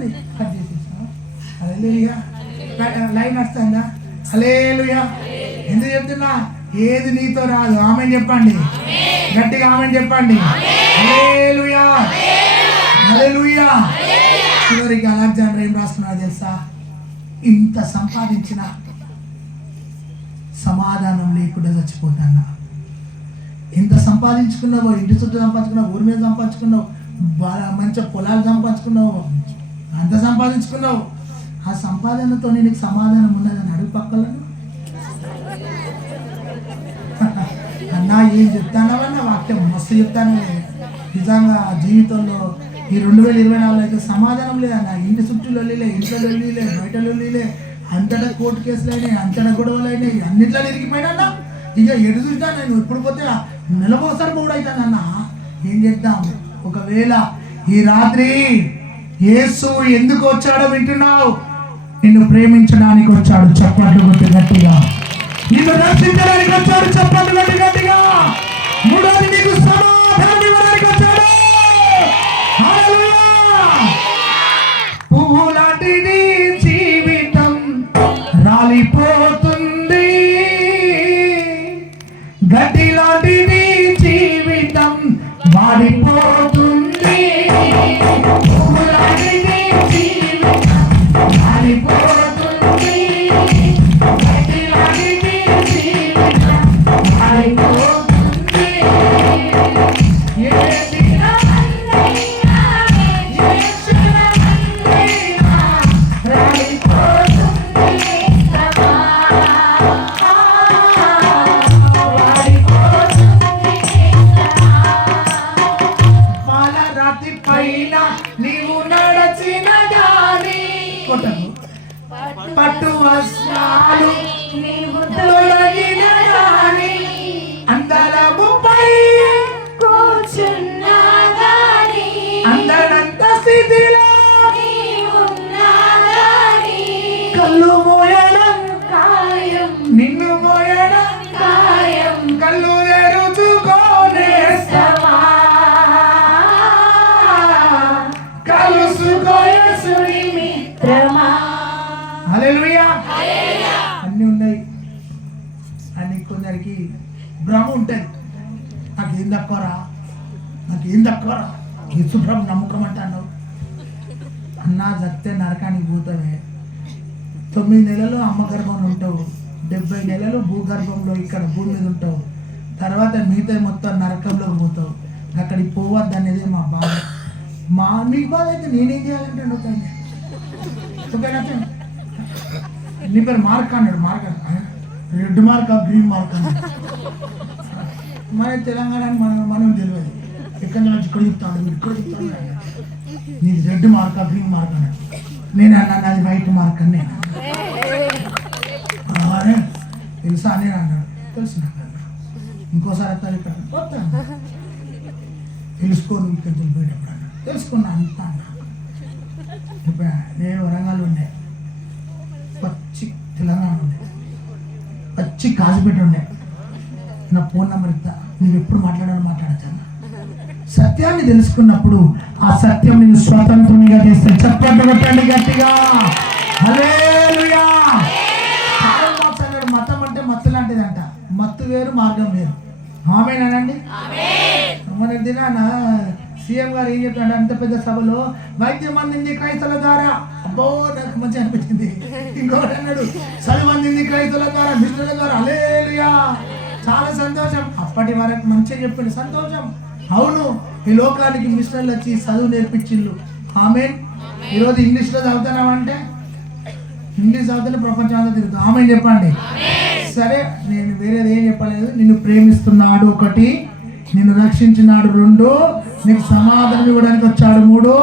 అయిపోయింది, కట్ చేసేసాం. హల్లెలూయా. లైన్ వస్తుందా? హల్లెలూయా. ఎందుకు చెప్తున్నా? ఏది నీతో రాదు. ఆమేన్ చెప్పండి, గట్టిగా ఆమేన్ చెప్పండి. హల్లెలూయా, హల్లెలూయా. చివరికి అలెగ్జాండర్ ఏం రాస్తున్నాడు తెలుసా? ఇంత సంపాదించిన సమాధానం లేకుండా చచ్చిపోతాన్నా. ఎంత సంపాదించుకున్నావో, ఇంటి చుట్టూ సంపాదించుకున్నావు, ఊరి మీద సంపాదించుకున్నావు, మంచి పొలాలు సంపాదించుకున్నావు, అంత సంపాదించుకున్నావు. ఆ సంపాదనతో నీకు సమాధానం ఉన్నదని అడుగు పక్కలను. అన్నా ఏం చెప్తానవన్నా వాక్యం మస్తు చెప్తాను. నిజంగా జీవితంలో ఈ 2024 అయితే సమాధానం లేదన్నా. ఇంటి చుట్టూ లొల్లిలే, ఇంట్లో లొల్లిలే, బయట లొల్లిలే, అంతటా కోర్టు కేసులు అయినాయి, అంతటా గొడవలు అయినాయి, అన్నిట్లో తిరిగిపోయినా. ఇక ఎటు చూసినా నేను ఇప్పుడు పోతే నెలకోసారి కూడా అవుతానన్నా. ఏం చేద్దాం? ఒకవేళ ఈ రాత్రి యేసు ఎందుకు వచ్చాడో వింటున్నావు? నిన్ను ప్రేమించడానికి వచ్చాడు. చప్పట్లు కొట్టి గట్టిగా. నిన్ను రక్షించడానికి వచ్చాడు. చప్పట్లు కొట్టి గట్టిగా. మూడోది నీకు సమాధానం ఇవ్వడానికి వచ్చాడు. హల్లెలూయా. పువ్వు లాంటిది జీవితం రాలిపోతుంది, గడ్డి లాంటిది జీవితం వాడిపోతుంది. పువ్వు లాంటిది జీవితం వాడిపోతుంది, గడ్డి లాంటిది జీవితం వాడిపోతుంది. నీవు నడచిన దారి పట్టు వస్త్రాలు నీవు తొలగిన దారి, అందరముపై కూర్చున్న దారి, అందరంత స్థితిలో నీవున్న దారి, కళ్ళు మోయడం ఖాయం, నిన్ను మోయడం ఖాయం, కళ్ళు తెరుచుకోనేస్తావా, కలుసుకోయసుని మిత్రమా. హల్లెలూయా. అన్నీ ఉన్నాయి. అన్ని కొందరికి భ్రమ ఉంటుంది. నాకేం తక్కువరా, నాకేం తక్కువరా, యేసుప్రభు నమ్మకం అంటాను. అన్నా చస్తే నరకానికి పోతావే. 9 నెలలు అమ్మ గర్భంలో ఉంటావు, 70 నెలలు భూగర్భంలో ఇక్కడ భూమి మీద ఉంటావు, తర్వాత మిగతా మొత్తం నరకంలో పోతావు. అక్కడికి పోవద్దు అనేది మా బాధ. నీ బాధ అయితే నేనేం చేయాలంటే ఓకేనా? నీ పేరు మార్క్ అన్నాడు. Mark red mark, green mark అన్నాడు. మన తెలంగాణకి మనం తెలియదు. ఎక్కడి నుంచి ఇక్కడ చెప్తాడు, ఇక్కడ చెప్తాడు. నీది రెడ్ మార్క్, గ్రీన్ మార్క్ అన్నాడు. నేను అన్నాను అది వైట్ మార్క్ అని. నేను తెలుసా నేను అన్నాడు. తెలుసు నాకు. ఇంకోసారి వస్తాను ఇక్కడ వస్తాను, తెలుసుకో నువ్వు ఇక్కడ వెళ్ళిపోయేటప్పుడు అన్నాడు. తెలుసుకున్నా అంతా అన్నా. ఇప్పుడు నేను వరంగల్ ఉండే, పచ్చి తెలంగాణ ఉండే, పచ్చి కాజుపేట ఉండే. నా ఫోన్ నెంబర్ ఇస్తా, నువ్వు ఎప్పుడు మాట్లాడాలో మాట్లాడచ్చా. సత్యాన్ని తెలుసుకున్నప్పుడు ఆ సత్యం నేను స్వతంత్రునిగా చేస్తే చప్పట్లు కొట్టండి గట్టిగా. హల్లెలూయా. మతం అంటే మత్తు లాంటిదంట. మత్తు వేరు, మార్గం వేరు. ఆమేన్ అనండి. మన దినాన సీఎం గారు ఏం చెప్పాడు? అంత పెద్ద సభలో వైద్యం అందింది క్రైస్తవుల ద్వారా. అబ్బో నాకు మంచిగా అనిపించింది. ఇంకొకటి అన్నాడు, చదువు అందింది క్రైస్తవుల ద్వారా, మిషనరీల ద్వారా. హల్లెలూయా. చాలా సంతోషం. అప్పటి వరకు మంచిగా చెప్పండి, సంతోషం. అవును, ఈ లోకానికి మిషనరీలు వచ్చి చదువు నేర్పించిళ్ళు. ఆమేన్. ఈరోజు ఇంగ్లీష్లో చదువుతున్నామంటే ఇంగ్లీష్ చదువుతున్న ప్రపంచం అంతా తిరుగుతాం. ఆమేన్ చెప్పండి. సరే, నేను వేరేది ఏం చెప్పలేదు. నిన్ను ప్రేమిస్తున్నాడు 1, నిన్ను రక్షించినాడు 2, నీకు సమాధానం ఇవ్వడానికి వచ్చాడు 3,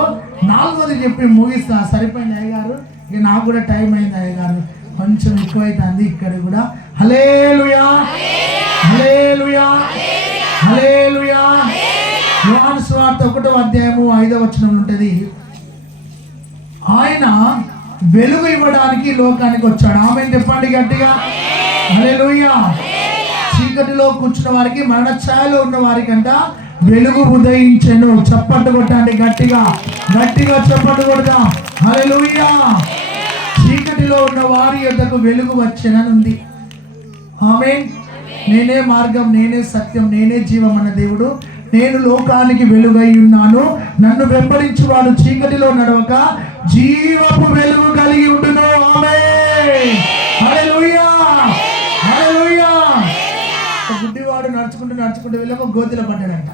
4వది చెప్పి ముగిస్తా. సరిపోయింది అయ్యగారు, ఇక నాకు కూడా టైం అయింది అయ్యగారు, కొంచెం ఎక్కువైతుంది ఇక్కడ కూడా. హల్లెలూయా, హల్లెలూయా, హల్లెలూయా. యోహాను సువార్త 1వ అధ్యాయము 5వ వచనంలో ఉంటుంది, ఆయన వెలుగు ఇవ్వడానికి లోకానికి వచ్చాడు. ఆమేన్ చెప్పండి గట్టిగా. హల్లెలూయా. చీకటిలో కూర్చున్న వారికి, మరణ ఛాయలో ఉన్న వారికి అంట వెలుగు ఉదయించెను. చప్పట్లు కొట్టండి గట్టిగా, గట్టిగా చప్పట్లు కొడదాం. హల్లెలూయా. చీకటిలో ఉన్న వారి యొద్దకు వెలుగు వచ్చెనని ఉంది. ఆమేన్. నేనే మార్గం, నేనే సత్యం, నేనే జీవం అన్న దేవుడు, నేను లోకానికి వెలుగై ఉన్నాను, నన్ను వెంబడించువాడు చీకటిలో నడవక జీవపు వెలుగు కలిగి ఉండును. ఆమేన్. హల్లెలూయా, హల్లెలూయా. గుడ్డివాడు నడుచుకుంటూ వెళ్ళక గోతిలో పడ్డాడంట.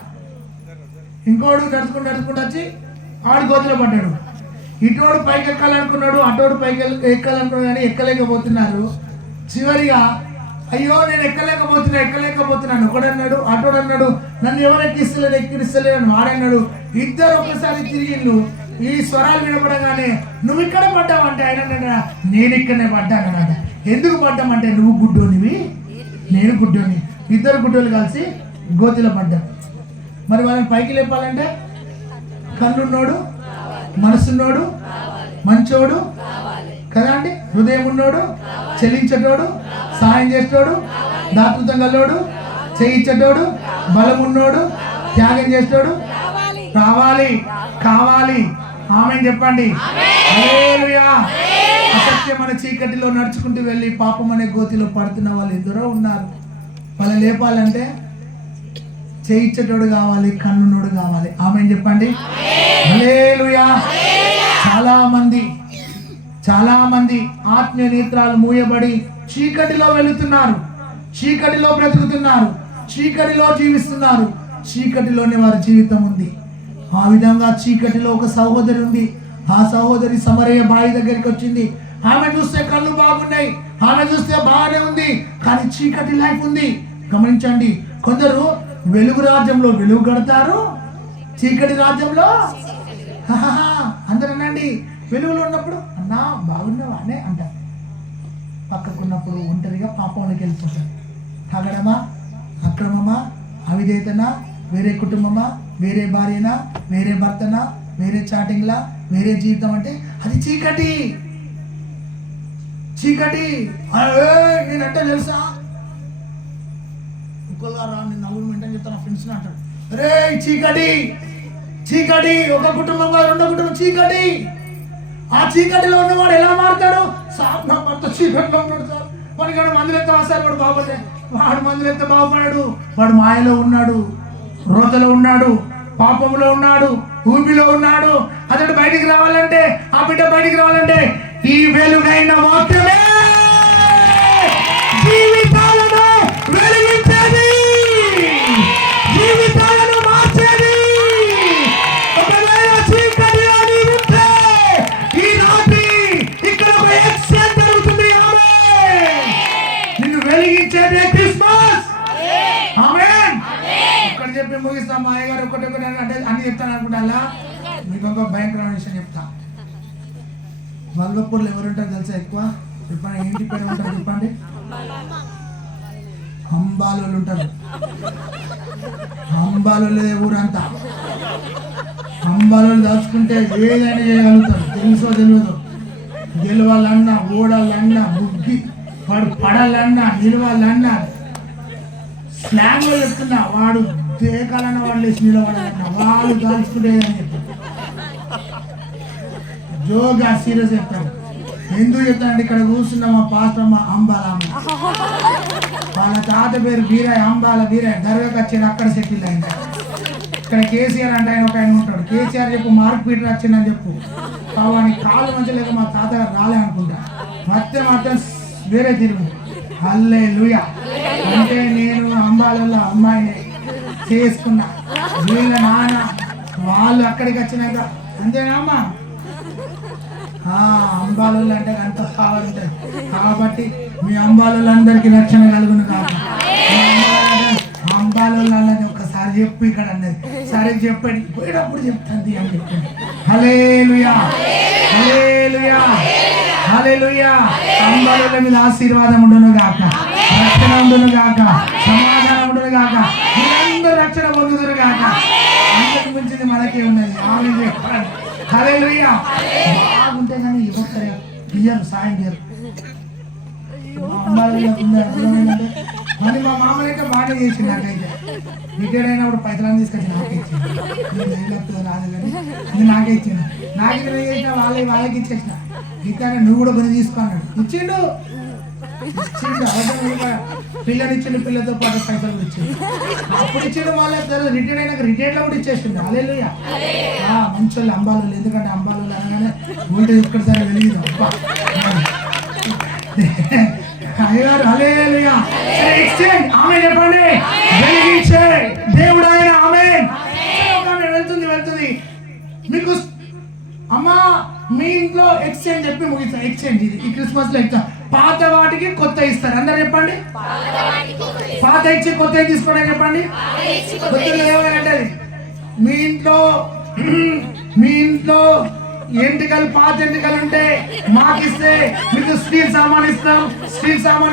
ఇంకోడు నడుచుకుంటూ వచ్చి ఆడు గోతిలో పడ్డాడు. ఇటోడు పైకి ఎక్కాలనుకున్నాడు, అటోడు పైకి ఎక్కాలనుకున్నాడు, కానీ ఎక్కలేకపోతున్నారు. చివరిగా అయ్యో నేను ఎక్కలేకపోతున్నాను. ఒకడన్నాడు, అటోడు అన్నాడు నన్ను ఎవరు ఎక్కిరిస్తలేడు అని వాడన్నాడు. ఇద్దరు ఒకసారి తిరిగిండు. ఈ స్వరాలు వినపడగానే నువ్వు ఇక్కడ పడ్డావంటే ఆయన నేను ఇక్కడనే పడ్డానమాట. ఎందుకు పడ్డామంటే నువ్వు గుడ్డోనివి, నేను గుడ్డోని, ఇద్దరు గుడ్డోలు కలిసి గోతిలో పడ్డాం. మరి వాళ్ళని పైకి లేపాలంటే కన్నున్నోడు, మనసున్నోడు, మంచోడు కదా అండి, హృదయం ఉన్నోడు, చెల్లించేటోడు, సాయం చేసేటోడు, దాతృత్వం గల్లోడు, చేయించేటోడు, బలం ఉన్నోడు, త్యాగం చేసేటోడు రావాలి, కావాలి. ఆమేన్ చెప్పండి. హల్లెలూయా. అసత్యమైన చీకటిలో నడుచుకుంటూ వెళ్ళి పాపం అనే గోతిలో పడుతున్న వాళ్ళు ఎందరో ఉన్నారు. వాళ్ళు లేపాలంటే చేయించేటోడు కావాలి, కన్నున్నోడు కావాలి. ఆమేన్ చెప్పండి. హల్లెలూయా. చాలా మంది ఆత్మీయ నేత్రాలు మూయబడి చీకటిలో వెళుతున్నారు, చీకటిలో బ్రతుకుతున్నారు, చీకటిలో జీవిస్తున్నారు. చీకటిలోనే వారి జీవితం ఉంది. ఆ విధంగా చీకటిలో ఒక సహోదరి ఉంది. ఆ సహోదరి సమరయ్య బావి దగ్గరికి వచ్చింది. ఆమె చూస్తే కళ్ళు బాగున్నాయి, ఆమె చూస్తే బాగానే ఉంది, కానీ చీకటి లైఫ్ ఉంది. గమనించండి, కొందరు వెలుగు రాజ్యంలో వెలుగు కడతారు, చీకటి రాజ్యంలో అందరూ అనండి. వెలుగులో ఉన్నప్పుడు అన్నా బాగున్నావా అనే అంటారు, పక్కకున్నప్పుడు ఒంటరిగా పాపంలోకి వెళ్ళిపోతారు. తాగడమా, అక్రమమా, అవిధేయతనా, వేరే కుటుంబమా, వేరే భార్యనా, వేరే భర్తనా, వేరే చాటింగ్లా, వేరే జీవితం అంటే అది చీకటి. చీకటి నేనంటే తెలుసా, ఇంకోళ్ళారా నేను నలుగురు మింటని చెప్తాను, ఫ్రెండ్స్ అంటాడు, రే చీకటి, చీకటి. ఒక కుటుంబం కాదు, రెండో కుటుంబం చీకటి. ఆ చీకటిలో ఉన్నవాడు ఎలా మారుతాడు? సార్ నా భర్త చీకటిలో ఉన్నాడు సార్, మనకి మందులు ఎత్తే సార్ వాడు బాగుపడే, వాడు మందులు ఎత్తే బాగుపడాడు, వాడు మాయలో ఉన్నాడు, రోతలో ఉన్నాడు, పాపంలో ఉన్నాడు, ఊపిలో ఉన్నాడు. అతడు బయటికి రావాలంటే, ఆ బిడ్డ బయటికి రావాలంటే ఈ వెలుగైన వాక్యమే జీవితాలను వెలిగించేది, జీవితాలను మార్చేది. ఒకవేళ చీకటిలో ఉంటే ఈ రాత్రి ఇక్కడ ఒక ఎక్స్చేంజ్ జరుగుతుంది. నిన్ను వెలిగించేదే క్రిస్మస్. ఆమేన్. ఇక్కడ చెప్పి ముగిస్తాం. మా అయ్యగారు ఒకటి అంటే అన్ని చెప్తాను అనుకుంటా. మీకు ఒక భయంకరమైన విషయం చెప్తా. వల్గపూర్లో ఎవరుంటారు తెలుసా ఎక్కువ? చెప్పండి, ఏంటి పేరు ఉంటారు చెప్పండి? అంబాలోళ్ళు ఉంటారు. అంబాలోళ్ళే ఊరంతా. అంబాలోళ్ళు దాచుకుంటే ఏదైనా చేయగలుగుతారు. తెలుసో తెలియదు. గెలవాలన్నా, ఓడాలన్నా, ముగ్గి పడాలన్నా, నిలవాలన్నా, స్లాంగ్ లో చెప్తున్నా, వాడు దేకాలన్నా వాడు లేచి నిలబడాలన్నా వాళ్ళు దాచుకుంటేదని చెప్తారు. జోగా సీరియస్ చెప్తాను. ఎందుకు చెప్తానంటే ఇక్కడ కూర్చున్న మా పాస్టర్ మా అంబాలమ్మ, వాళ్ళ తాత పేరు వీరయ్య, అంబాల వీరయ్య. దర్గాకి వచ్చాడు, అక్కడ సెటిల్ అయింది. ఇక్కడ కేసీఆర్ అంటే ఆయన ఒక ఆయన ఉంటాడు. కేసీఆర్ చెప్పు మార్క్ పీటర్ వచ్చిందని చెప్పు. వాని కాళ్ళు మంచి లేక మా తాతగారు రాలే అనుకుంటా. మొత్తం వేరే తిరుగు. హల్లెలూయా. అంటే నేను అంబాలలో అమ్మాయిని చేసుకున్నా. వీళ్ళ నాన్న వాళ్ళు అక్కడికి వచ్చినాక అంతేనా అమ్మా? అంబాలలో అంటే అంత పవర్ ఉంటుంది. కాబట్టి మీ అంబాలందరికీ రక్షణ కలుగును కాక. అంబాలని ఒకసారి చెప్పు ఇక్కడ అన్నది. సరే చెప్పండి, పోయేటప్పుడు చెప్తాను అని చెప్పండి. హల్లెలూయా, హల్లెలూయా, హల్లెలూయా. అంబాల మీద ఆశీర్వాదం ఉండును గాక, రక్షణ ఉండును గాక, సమాధానం ఉండును గాక, మీరందరూ రక్షణ పొందుదురు గాక. అంతకు మించింది మనకే ఉన్నది. ఆమేన్ చెప్పండి. హల్లెలూయా. బాగుంటే కానీ ఒక్కరే ఇయ్యరు, సాయం చేయరు. అంబాలంటే అని మా మామయ్య బాగానే చేసింది. నాకైతే రిటైర్డ్ అయినప్పుడు పైసలు తీసుకొచ్చి నాకే ఇచ్చింది. రాదు కానీ అది నాకే ఇచ్చింది. నాకు ఇక్కడ చేసిన వాళ్ళకి ఇచ్చేసిన. ఇంకా నువ్వు కూడా కొని తీసుకున్నాడు. ఇచ్చిండు పిల్లని ఇచ్చిండు, పిల్లతో పాటు పైసలు ఇచ్చిండు. అప్పుడు ఇచ్చిండు వాళ్ళ రిటైర్డ్ అయినాక రిటైర్డ్ లో కూడా ఇచ్చేసిండు. హల్లెలూయా. మంచి వాళ్ళు అంబాలు, ఎందుకంటే అంబాలు అనగానే వోల్టేజ్ ఎక్కడ సరే వెలిగింది. అబ్బా అయ్యారు. హల్లెలూయా. ఆమె చెప్పండి, వెలిగించే దేవుడు ఆయన. ఆమె వెళ్తుంది మీకు అమ్మా మీ ఇంట్లో ఎక్స్చేంజ్ చెప్పి ముగిస్తారు. ఎక్స్చేంజ్ ఇది ఈ క్రిస్మస్ లో ఎగ్జామ్. పాత వాటికి కొత్త ఇస్తారు. అందరు చెప్పండి, పాత ఇచ్చి కొత్త తీసుకోవడం చెప్పండి. కొత్తగా ఏమంటే మీ ఇంట్లో ఎంటికలు, పాత ఎంటికలు ఉంటే మాకిస్తే మీకు స్టీల్ సామాన్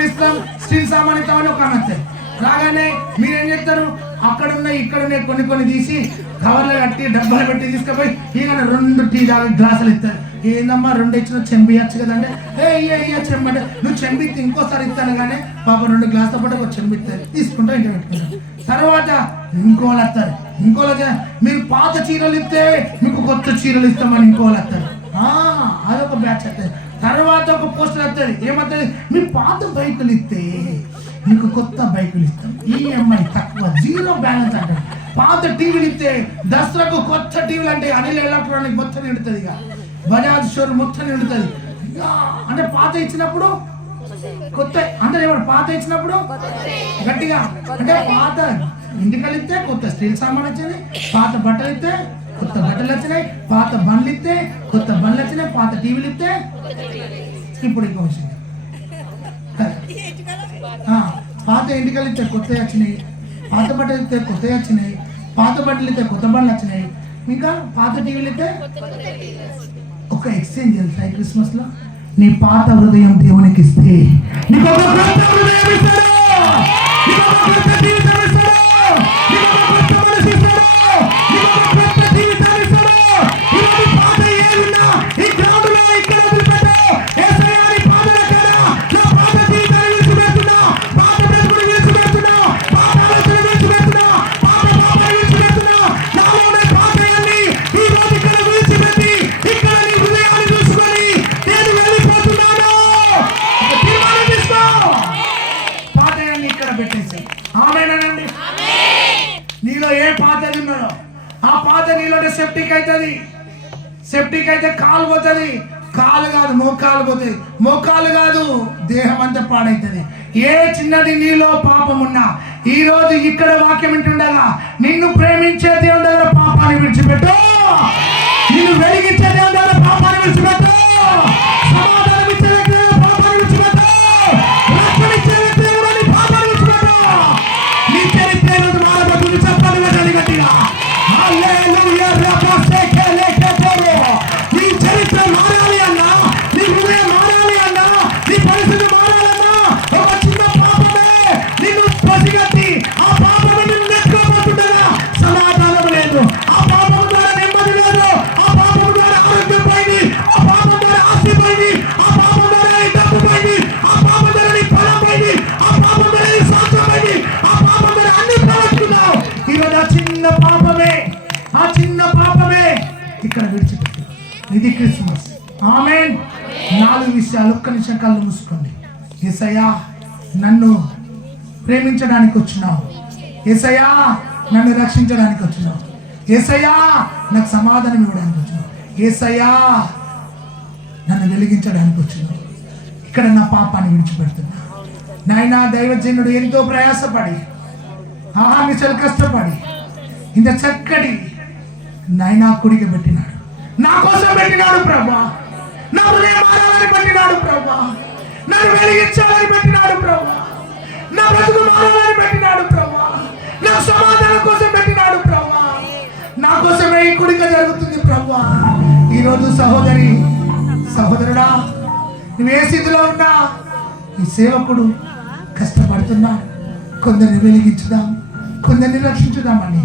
ఇస్తాం అని ఒక నచ్చారు. రాగానే మీరేం చేస్తారు, అక్కడున్న ఇక్కడున్న కొన్ని తీసి కవర్లో కట్టి డబ్బాలు పెట్టి తీసుకుపోయి ఇక 2 టీ గ్లాసులు ఇస్తారు. ఏందమ్మా 2 ఇచ్చిన చెంబి ఇవ్వచ్చు కదంటే చెంబి నువ్వు చెంబిత్తి ఇంకోసారి ఇస్తాను కానీ పాప 2 గ్లాసులతో పాటు ఒక చెంబి ఇస్తారు. తీసుకుంటా ఇంట్లో పెట్టుకుంటారు. తర్వాత ఇంకోళ్ళు వస్తారు. మీరు పాత చీరలు ఇస్తే మీకు కొత్త చీరలు ఇస్తామని ఇంకోళ్ళు వస్తారు. అదొక బ్యాచ్ వస్తుంది. తర్వాత ఒక పోస్టర్ వస్తుంది. ఏమవుతుంది, మీ పాత బైకులు ఇస్తే మీకు కొత్త బైకులు ఇస్తాం, ఈఎంఐ తక్కువ, 0 బ్యాలెన్స్ అంటారు. పాత టీవీలు ఇస్తే దసరాకు కొత్త టీవీలు అంటే అనిల్ ఎలక్ట్రానిక్ మొత్తం నిండుతుంది. ఇక బజాజ్ షోరూమ్ మొత్తం నిండుతుంది. అంటే పాత ఇచ్చినప్పుడు కొత్త అంటే పాత ఇచ్చినప్పుడు గట్టిగా అంటే పాత ఇంటికలు ఇస్తే కొత్త స్టీల్ సామాన్ వచ్చింది, పాత బట్టలు ఇస్తే కొత్త బట్టలు వచ్చినాయి, పాత బండ్లు ఇస్తే కొత్త బండ్లు వచ్చినాయి, పాత టీవీలు ఇస్తే ఇప్పుడు ఇంకో విషయం, పాత ఇంటికలు ఇస్తే కొత్త వచ్చినాయి, పాత బట్టలు ఇస్తే కొత్త వచ్చినాయి, పాత బట్టలు ఇస్తే కొత్త బండ్లు వచ్చినాయి, ఇంకా పాత టీవీలు ఇస్తే ఒక ఎక్స్చేంజ్ తెలుసా ఈ క్రిస్మస్ లో. నీ పాత హృదయం దేవునికి ఇస్తే నీకు ఒక కొత్త హృదయం ఇస్తాడు, నీకు ఒక కొత్త జీవితం ఇస్తాడు, నీకు ఒక కొత్త మనసు ఇస్తాడు, నీకు ఒక కొత్త జీవితాన్ని ఇస్తాడు. ఈరోజు పాత ఏదున్నా ఈ గ్రౌండ్లో ఇక్కడ వదిలిపెట్టు. యేసయ్య నీ పాదల కాడ నా పాత జీవితాన్ని విడిచిపెడుతున్నా, పాత బ్రతుకుని విడిచిపెడుతున్నా, పాత ఆలోచన విడిచిపెడుతున్నా, పాత పాపాలు విడిచిపెడుతున్నా. నాలోనే పాతయన్ని ఈ రోజు ఇక్కడ విడిచిపెట్టి ఇక్కడ నీ హృదయాన్ని చూసుకొని నేను వెళ్ళిపోతున్నాను. ఒక తీర్మానం తీసుకో. పాతయన్ని ఇక్కడ పెట్టేసి ఆమేనండి. నీలో ఏ పాతది ఉన్నదో ఆ పాత నీలోనే సెప్టిక్ అవుతుంది. సెప్టిక్ అయితే కాలు పోతుంది, కాలు కాదు మోకాలు పోతుంది, మోకాలు కాదు దేహం అంతా పాడైతుంది. ఏ చిన్నది నీలో పాపం ఉన్నా ఈ రోజు ఇక్కడ వాక్యం వింటుండగా నిన్ను ప్రేమించే దేవుని దగ్గర పాపాన్ని విడిచిపెట్టు, నిన్ను వెలిగించే దేవుని దగ్గర పాపాన్ని విడిచిపెట్టు, సమాధానం ఇచ్చే వ్యక్తి దగ్గర పాపాన్ని విడిచిపెట్టు, రక్షణ ఇచ్చే వ్యక్తి దగ్గర నీ పాపాన్ని విడిచిపెట్టు. నీ చరిత్ర మారబోతుంది. చెప్పండి వెళ్ళండి గట్టిగా. హల్లెలూయా. నీ చరిత్ర మారాలి అన్నా, నీ హృదయం మారాలి అన్నా, నీ పరిస్థితి మారాలన్నా ఒక చిన్న పాపమే నిన్ను పసిగట్టి ఆ పాపము నిన్ను నెట్టుకోబోతుండగా సమాధానం లేదు, ఆ పాపము ద్వారా నెమ్మది లేదు, ఆ పాపము ద్వారా ఆరోగ్యం పోయింది, ఆ పాపం ద్వారా ఆస్తి పోయింది, ఆ పాపం ద్వారా నీ డబ్బు పోయింది, ఆ పాపం ద్వారా నీ ఫలం పోయింది, ఆ పాపం ద్వారా నీ శాస్త్రం పోయింది, ఆ పాపం ద్వారా అన్ని పోగొట్టుకున్నావు. ఈరోజు ఆ చిన్న పాపమే ఇక్కడ విడిచిపెట్టు. ఇది క్రిస్మస్. ఆమేన్. 4 విషయాలు. ఒక్క నిమిషం కళ్ళు మూసుకోండి. యేసయ్యా నన్ను ప్రేమించడానికి వచ్చినావు, యేసయ్యా నన్ను రక్షించడానికి వచ్చినావు, యేసయ్యా నాకు సమాధానం ఇవ్వడానికి వచ్చినావు, యేసయ్యా నన్ను వెలిగించడానికి వచ్చినావు. ఇక్కడ నా పాపాన్ని విడిచిపెడుతున్నా. నాయనా దైవజనుడు ఎంతో ప్రయాసపడి ఆహామిసలు కష్టపడి ఇంత చక్కటి నాయనా కుడికి పెట్టినాడు, నా కోసం పెట్టినాడు ప్రభా, నా హృదయం మారాలని పెట్టినాడు ప్రభా, నన్ను వెలిగించాలని పెట్టినాడు ప్రభా, నా బ్రతుకు మారాలని పెట్టినాడు ప్రభా, నా సమాధానం కోసం పెట్టినాడు ప్రభా, నా కోసమే ఈ కుడిక జరుగుతుంది ప్రభా. ఈరోజు సహోదరుడా నువ్వు ఏ స్థితిలో ఉన్నా ఈ సేవకుడు కష్టపడుతున్నా, కొందరిని వెలిగించుదాం, కొందరిని రక్షించుదామని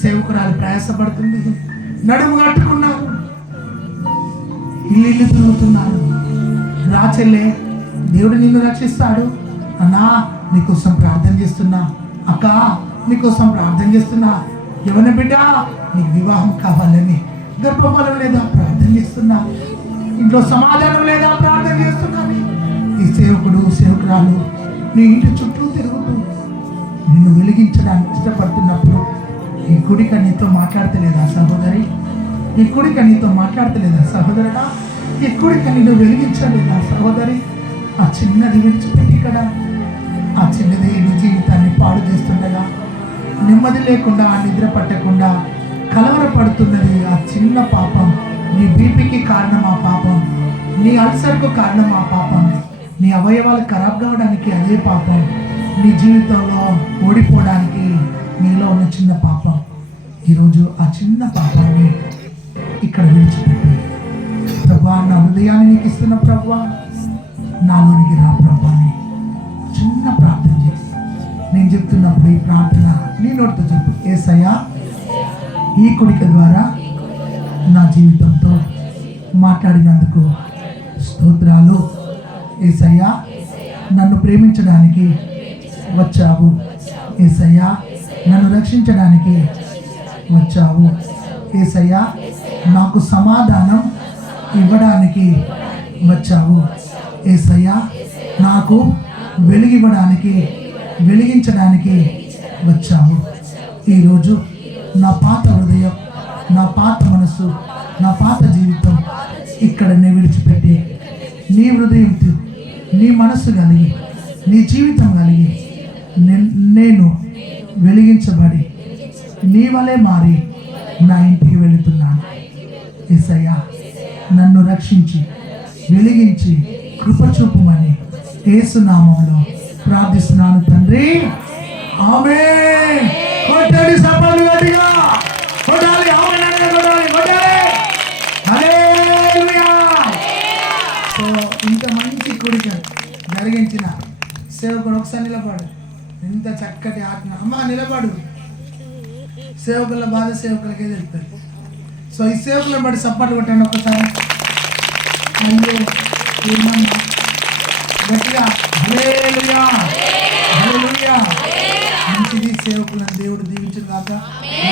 సేవకురాలు ప్రయాసపడుతుంది. నడుము కట్టుకున్నారు, ఇల్లు తిరుగుతున్నారు. రాచెల్లే దేవుడు నిన్ను రక్షిస్తాడు అన్నా. నీకోసం ప్రార్థన చేస్తున్నా. అక్క నీకోసం ప్రార్థన చేస్తున్నా. యవన బిడ్డ నీకు వివాహం కావాలని గర్భఫలం లేదా ప్రార్థన చేస్తున్నా. ఇంట్లో సమాధానం లేదా ప్రార్థన చేస్తున్నాను. ఈ సేవకుడు సేవకురాలు నీ ఇంటి చుట్టూ తిరుగుతూ నిన్ను వెలిగించడానికి ఇష్టపడుతున్నప్పుడు ఈ కుడిక నీతో మాట్లాడతలేదా సహోదరి? ఈ కుడిక నీతో మాట్లాడతలేదా సహోదరుడా? ఈ కుడిక నిన్ను వెలిగించలేదా సహోదరి? ఆ చిన్నది విడిచిపెట్టి ఇక్కడ ఆ చిన్నది నీ జీవితాన్ని పాడు చేస్తుండగా, నెమ్మది లేకుండా నిద్ర పట్టకుండా కలవరపడుతున్నది ఆ చిన్న పాపం. నీ బీపీకి కారణం ఆ పాపం, నీ అల్సర్కు కారణం ఆ పాపం, నీ అవయవాలు ఖరాబ్ కావడానికి అదే పాపం, నీ జీవితంలో ఓడిపోవడానికి నీలో ఉన్న చిన్న పాపం. ఈరోజు ఆ చిన్న పాపాన్ని ఇక్కడ విడిచిపెట్టి, ప్రభువా నా హృదయాన్ని నీకు ఇస్తున్న ప్రభువా, నాలోనికి రా ప్రభువా అని చిన్న ప్రార్థన చేసి నేను చెప్తున్నప్పుడు ఈ ప్రార్థన నీ నోటితో చెప్పు. యేసయ్యా, ఈ కుడిక ద్వారా నా జీవితంతో మాట్లాడినందుకు స్తోత్రాలు. యేసయ్యా, నన్ను ప్రేమించడానికి వచ్చావు. యేసయ్యా, నన్ను రక్షించడానికి వచ్చావు. యేసయ్యా, నాకు సమాధానం ఇవ్వడానికి వచ్చావు. యేసయ్యా, నాకు వెలిగివ్వడానికి వెలిగించడానికి వచ్చావు. ఈరోజు నా పాత హృదయం, నా పాత మనసు, నా పాత జీవితం ఇక్కడనే విడిచిపెట్టి నీ హృదయంతో, నీ మనస్సు కలిగి, నీ జీవితం కలిగి నేను వెలిగించబడి నీ వలె మారి నా ఇంటికి వెళుతున్నాను. యేసయ్యా, నన్ను రక్షించి వెలిగించి కృపచూపుమని యేసు నామములో ప్రార్థిస్తున్నాను తండ్రి. ఆమేన్. కొట్టండి చప్పట్లు గట్టిగా. కొట్టాలి. ఆమేన్ అంటే కొట్టాలి. కొట్టాలి. హల్లెలూయా. సో ఇంత మంచి కోరిక జరిగించిన సేవకుడు ఒకసారి నిలబడు. ఎంత చక్కటి ఆజ్ఞ. అమ్మ నిలబడు. సేవకుల బాధ సేవకులకే తెలుస్తుంది. సో ఈ సేవకులను బట్టి చప్పట్లు కొట్టండి ఒకసారి. అయ్యో గట్టిగా హల్లెలూయా. హల్లెలూయా. మంచిది. సేవకులను దేవుడు దీవించిన కాక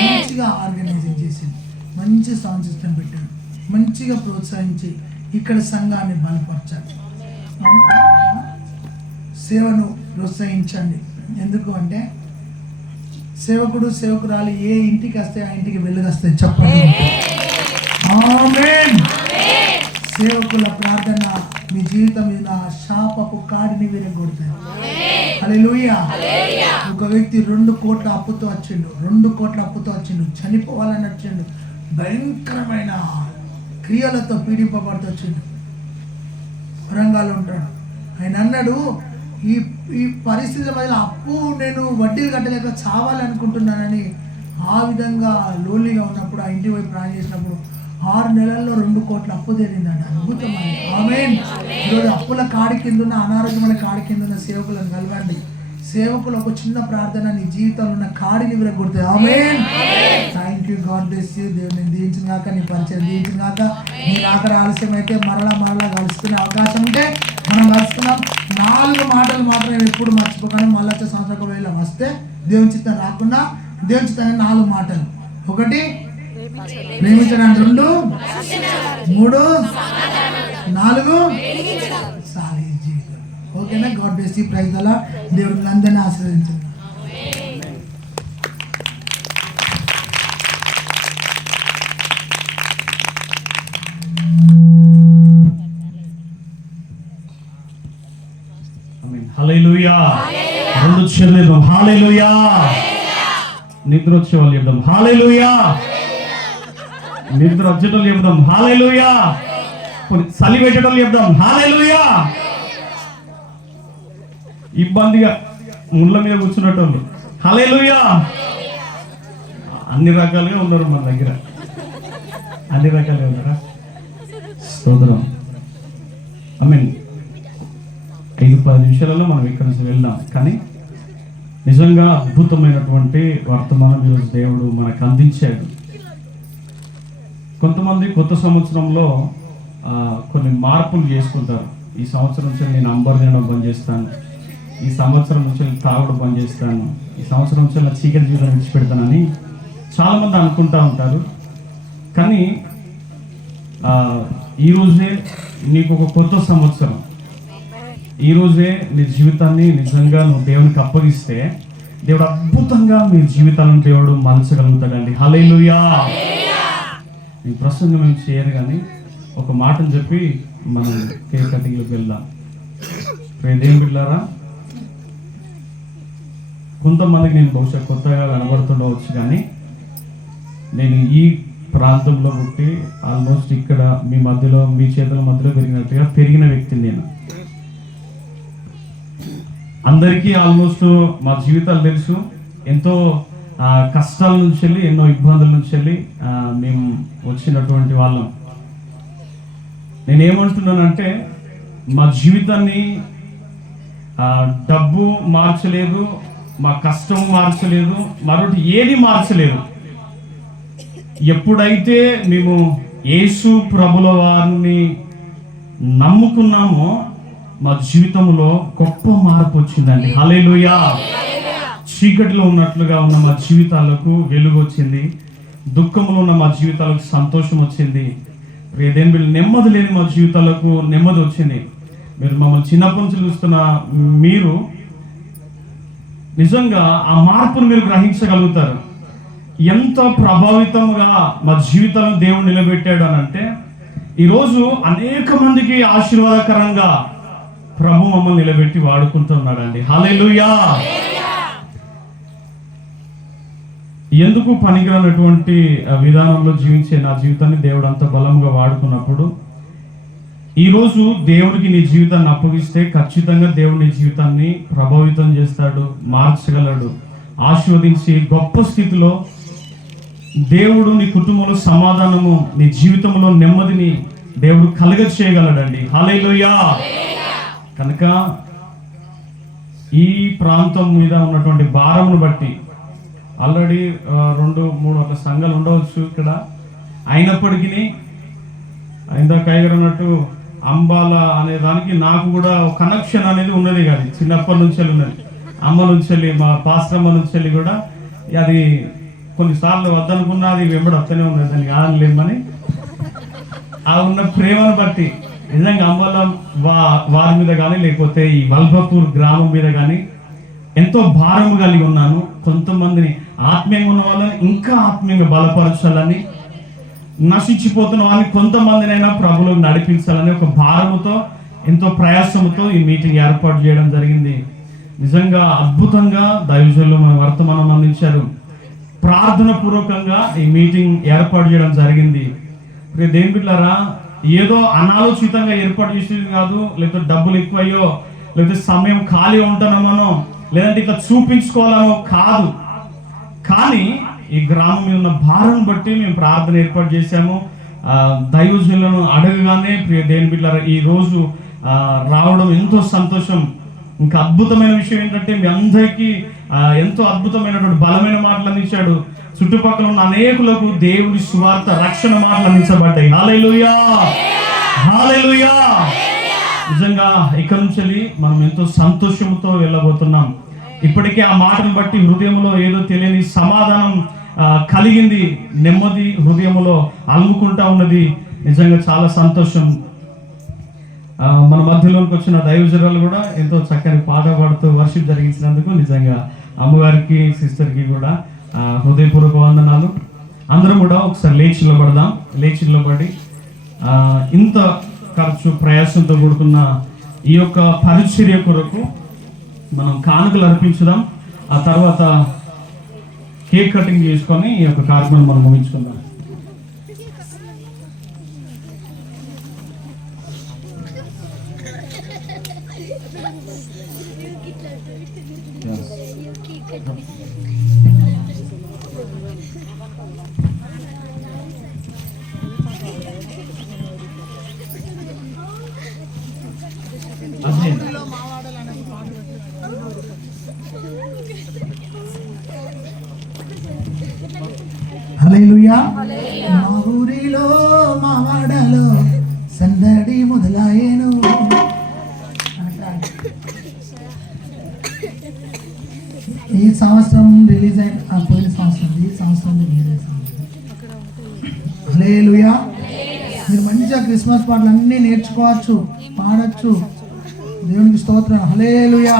మంచిగా ఆర్గనైజింగ్ చేసింది, మంచి సౌండ్ సిస్టమ్ పెట్టాడు, మంచిగా ప్రోత్సహించి ఇక్కడ సంఘాన్ని బలపరచాలి. సేవను ప్రోత్సహించండి. ఎందుకు అంటే సేవకుడు సేవకురాలు ఏ ఇంటికి వస్తే ఆ ఇంటికి వెలుగొస్తాయి. చెప్పండి. ఆమేన్. సేవకుల ప్రార్థన మీ జీవితం మీద శాపపు కాడిని విరగొడతాయి. హల్లెలూయా. ఒక వ్యక్తి 2 కోట్ల అప్పుతో వచ్చిండు. 2 కోట్ల అప్పుతో వచ్చిండు. చనిపోవాలని వచ్చిండు. భయంకరమైన క్రియలతో పీడింపబడుతూ వచ్చిండు. వరంగల్లో ఉంటాడు. ఆయన అన్నాడు, ఈ పరిస్థితుల మధ్యలో అప్పు నేను వడ్డీలు కట్టలేక చావాలనుకుంటున్నానని ఆ విధంగా లోన్లీగా ఉన్నప్పుడు ఆ ఇంటి వైపు ప్లాన్ చేసినప్పుడు 6 నెలల్లో 2 కోట్ల అప్పు తీరిందంట. అద్భుతమైన. ఆమేన్. ఈరోజు అప్పుల కాడి కింద ఉన్న, అనారోగ్యమైన కాడి కింద ఉన్న సేవకులను కలవండి. సేవకులు ఒక చిన్న ప్రార్థన నీ జీవితంలో ఉన్న కాడిని విరగొడతాయి. ఆమేన్. Thank you. God bless you. దేవుని దీవించిన కాక, నీ పరిచయం దీవించిన కాక. నేను అక్కడ ఆలస్యం అయితే మరలా కలుసుకునే అవకాశం ఉంటే మనం కలుసుకున్నాం. 4 మాటలు మాత్రం ఎప్పుడు మర్చిపోకుండా మళ్ళీ వచ్చే సంవత్సరం వేళ వస్తే దేవుని చిత్తం రాకుండా దేవుని చిత్తం 4 మాటలు. 1 ప్రేమించడానికి, 2 3 4 సాలి జీవితం. ఓకేనా? God bless you. Praise the Lord. దేవుడు అందరినీ ఆశీర్వదించండి. హల్లెలూయా. 2 చేతులు హల్లెలూయా. నిద్ర వచ్చే వాళ్ళు చెప్దాం హల్లెలూయా. నిద్ర వచ్చేటోళ్ళు చెప్దాం హల్లెలూయా. చలి పెట్టేటోళ్ళు చెప్దాం హల్లెలూయా. ఇబ్బందిగా ముళ్ళ మీద కూర్చున్నటోళ్ళు హల్లెలూయా. అన్ని రకాలుగా ఉన్నారు మన దగ్గర. అన్ని రకాలుగా ఉన్నారా? స్తోత్రం. ఆమేన్. 5-10 నిమిషాలలో మనం ఇక్కడ నుంచి వెళ్దాం. కానీ నిజంగా అద్భుతమైనటువంటి వర్తమానం ఈరోజు దేవుడు మనకు అందించాడు. కొంతమంది కొత్త సంవత్సరంలో కొన్ని మార్పులు చేసుకుంటారు. ఈ సంవత్సరం నుంచి నేను అంబర్ తినడం బంద్ చేస్తాను, ఈ సంవత్సరం నుంచి తాగుడు బంద్ చేస్తాను, ఈ సంవత్సరం నుంచి నా చీకటి జీవితం విడిచిపెడతానని చాలామంది అనుకుంటూ ఉంటారు. కానీ ఈరోజే నీకు ఒక కొత్త సంవత్సరం. ఈరోజే నీ జీవితాన్ని నిజంగా నువ్వు దేవునికి అప్పగిస్తే దేవుడు అద్భుతంగా మీ జీవితాలను దేవుడు మలచగలుగుతాడండి. హల్లెలూయా. ఈ ప్రసంగం ఏం చేయను కానీ ఒక మాటను చెప్పి మనం కేక్ కటింగ్లోకి వెళ్దాం. ప్రియదేవుని బిడ్డలారా, కొంతమందికి నేను బహుశా కొత్తగా కనబడుతుండవచ్చు, కానీ నేను ఈ ప్రాంతంలో పుట్టి ఆల్మోస్ట్ ఇక్కడ మీ మధ్యలో, మీ చేతుల మధ్యలో పెరిగిన వ్యక్తిని నేను. అందరికీ ఆల్మోస్ట్ మా జీవితాలు తెలుసు. ఎంతో కష్టాల నుంచి వెళ్ళి, ఎన్నో ఇబ్బందుల నుంచి వెళ్ళి మేము వచ్చినటువంటి వాళ్ళం. నేనేమంటున్నానంటే మా జీవితాన్ని డబ్బు మార్చలేదు, మా కష్టం మార్చలేదు, మరొకటి ఏది మార్చలేదు. ఎప్పుడైతే మేము యేసు ప్రభుల వారిని నమ్ముకున్నామో మా జీవితంలో గొప్ప మార్పు వచ్చిందండి. హల్లెలూయా. చీకటిలో ఉన్నట్లుగా ఉన్న మా జీవితాలకు వెలుగు వచ్చింది, దుఃఖంలో ఉన్న మా జీవితాలకు సంతోషం వచ్చింది, ఏదేమి నెమ్మది లేని మా జీవితాలకు నెమ్మది వచ్చింది. మీరు మమ్మల్ని చిన్నప్పటి నుంచి చూస్తున్న మీరు నిజంగా ఆ మార్పును మీరు గ్రహించగలుగుతారు. ఎంత ప్రభావితంగా మా జీవితాలను దేవుడు నిలబెట్టాడు అని అంటే, ఈరోజు అనేక మందికి ఆశీర్వాదకరంగా ప్రభు మమ్మల్ని నిలబెట్టి వాడుకుంటున్నాడండి. హల్లెలూయా. ఎందుకు పనికిరానటువంటి విధానంలో జీవించే నా జీవితాన్ని దేవుడు అంత బలంగా వాడుకున్నప్పుడు, ఈరోజు దేవుడికి నీ జీవితాన్ని అప్పగిస్తే ఖచ్చితంగా దేవుడు నీ జీవితాన్ని ప్రభావితం చేస్తాడు, మార్చగలడు, ఆశీర్వదించి గొప్ప స్థితిలో దేవుడు నీ కుటుంబంలో సమాధానము, నీ జీవితంలో నెమ్మదిని దేవుడు కలుగ చేయగలడండి. హల్లెలూయా. కనుక ఈ ప్రాంతం మీద ఉన్నటువంటి భారమును బట్టి ఆల్రెడీ 2-3 ఒక సంఘాలు ఉండవచ్చు ఇక్కడ. అయినప్పటికీ ఇందాక అన్నట్టు అంబాల అనే దానికి నాకు కూడా కనెక్షన్ అనేది ఉన్నది కాదు, చిన్నప్పటి నుంచి ఉన్నది. అమ్మ నుంచి వెళ్ళి, మా పాస్టమ్మ నుంచి వెళ్ళి కూడా అది కొన్నిసార్లు వద్దనుకున్నా అది వెంబడి వస్తూనే ఉన్నది, దానికి ఆనలేమని. ఆ ఉన్న ప్రేమను బట్టి నిజంగా అంబాల వారి మీద కానీ, లేకపోతే ఈ వల్భపూర్ గ్రామం మీద కానీ ఎంతో భారము కలిగి ఉన్నాను. కొంతమందిని ఆత్మీయంగా ఉన్న వాళ్ళని ఇంకా ఆత్మీయంగా బలపరచాలని, నశించిపోతున్న వాళ్ళని కొంతమందినైనా ప్రభువులో నడిపించాలని ఒక భారముతో, ఎంతో ప్రయాసముతో ఈ మీటింగ్ ఏర్పాటు చేయడం జరిగింది. నిజంగా అద్భుతంగా దైవజనులు మన వర్తమానం అందించారు. ప్రార్థన పూర్వకంగా ఈ మీటింగ్ ఏర్పాటు చేయడం జరిగింది. దేవుని బిడ్డలారా, ఏదో అనాలోచితంగా ఏర్పాటు చేసేది కాదు, లేకపోతే డబ్బులు ఎక్కువయ్యో, లేకపోతే సమయం ఖాళీ ఉంటానమనో, లేదంటే ఇట్లా చూపించుకోవాలనో కాదు. కానీ ఈ గ్రామం మీద ఉన్న భారం బట్టి మేము ప్రార్థన ఏర్పాటు చేశాము. దైవజనులను అడగగానే ప్రియ దేవుని బిడ్డలారా ఈ రోజు రావడం ఎంతో సంతోషం. ఇంకా అద్భుతమైన విషయం ఏంటంటే మీ అందరికీ ఎంతో అద్భుతమైనటువంటి బలమైన మాటలు అందించాడు. చుట్టుపక్కల ఉన్న అనేకులకు దేవుడి సువార్త, రక్షణ మాటలు అందించబడ్డాయి. హల్లెలూయా, హల్లెలూయా. నిజంగా ఇక్కడ నుంచి మనం ఎంతో సంతోషంతో వెళ్ళబోతున్నాం. ఇప్పటికే ఆ మాటను బట్టి హృదయంలో ఏదో తెలియని సమాధానం కలిగింది, నెమ్మది హృదయంలో అలుముకుంటా ఉన్నది. నిజంగా చాలా సంతోషం. మన మధ్యలోకి వచ్చిన దైవజనులు కూడా ఎంతో చక్కని పాట పాడుతూ వర్షిప్ జరిగించినందుకు నిజంగా అమ్మగారికి, సిస్టర్కి కూడా హృదయపూర్వక వందనాలు. అందరం కూడా ఒకసారి లేచి నిలబడదాం. లేచి నిలబడి ఇంత ఖర్చు ప్రయాసంతో కూడుకున్న ఈ యొక్క పరిచర్య కొరకు మనం కానుకలు అర్పించుదాం. ఆ తర్వాత కేక్ కటింగ్ చేసుకొని ఈ యొక్క కార్యక్రమం మనం ముగించుకుందాం. హల్లెలూయా. మా ఊరిలో మా వాడలో సందడి మొదలాయేను. సంవత్సరం రిలీజ్ అయిన పోయిన సంవత్సరం ఈ సంవత్సరం హల్లెలూయా. మీరు మంచిగా క్రిస్మస్ పాటలు అన్నీ నేర్చుకోవచ్చు, పాడచ్చు. దేవునికి స్తోత్రం. హల్లెలూయా.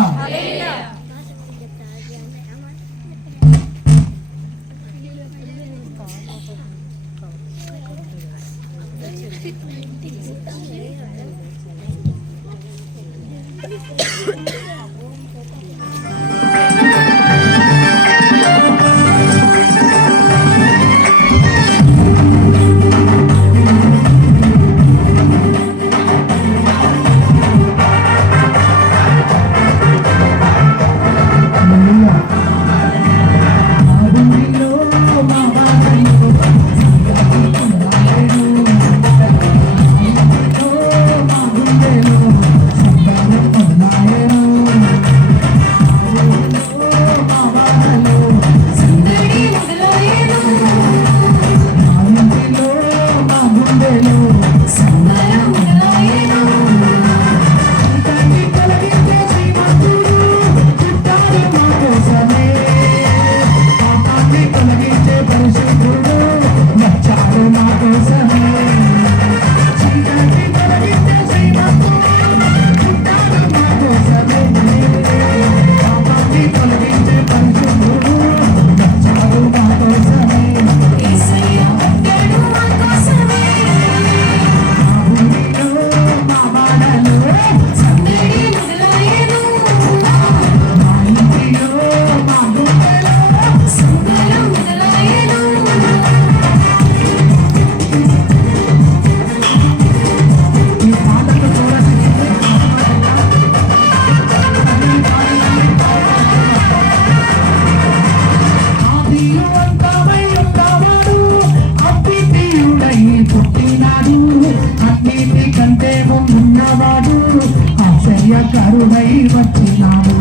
కరువై వచ్చినాము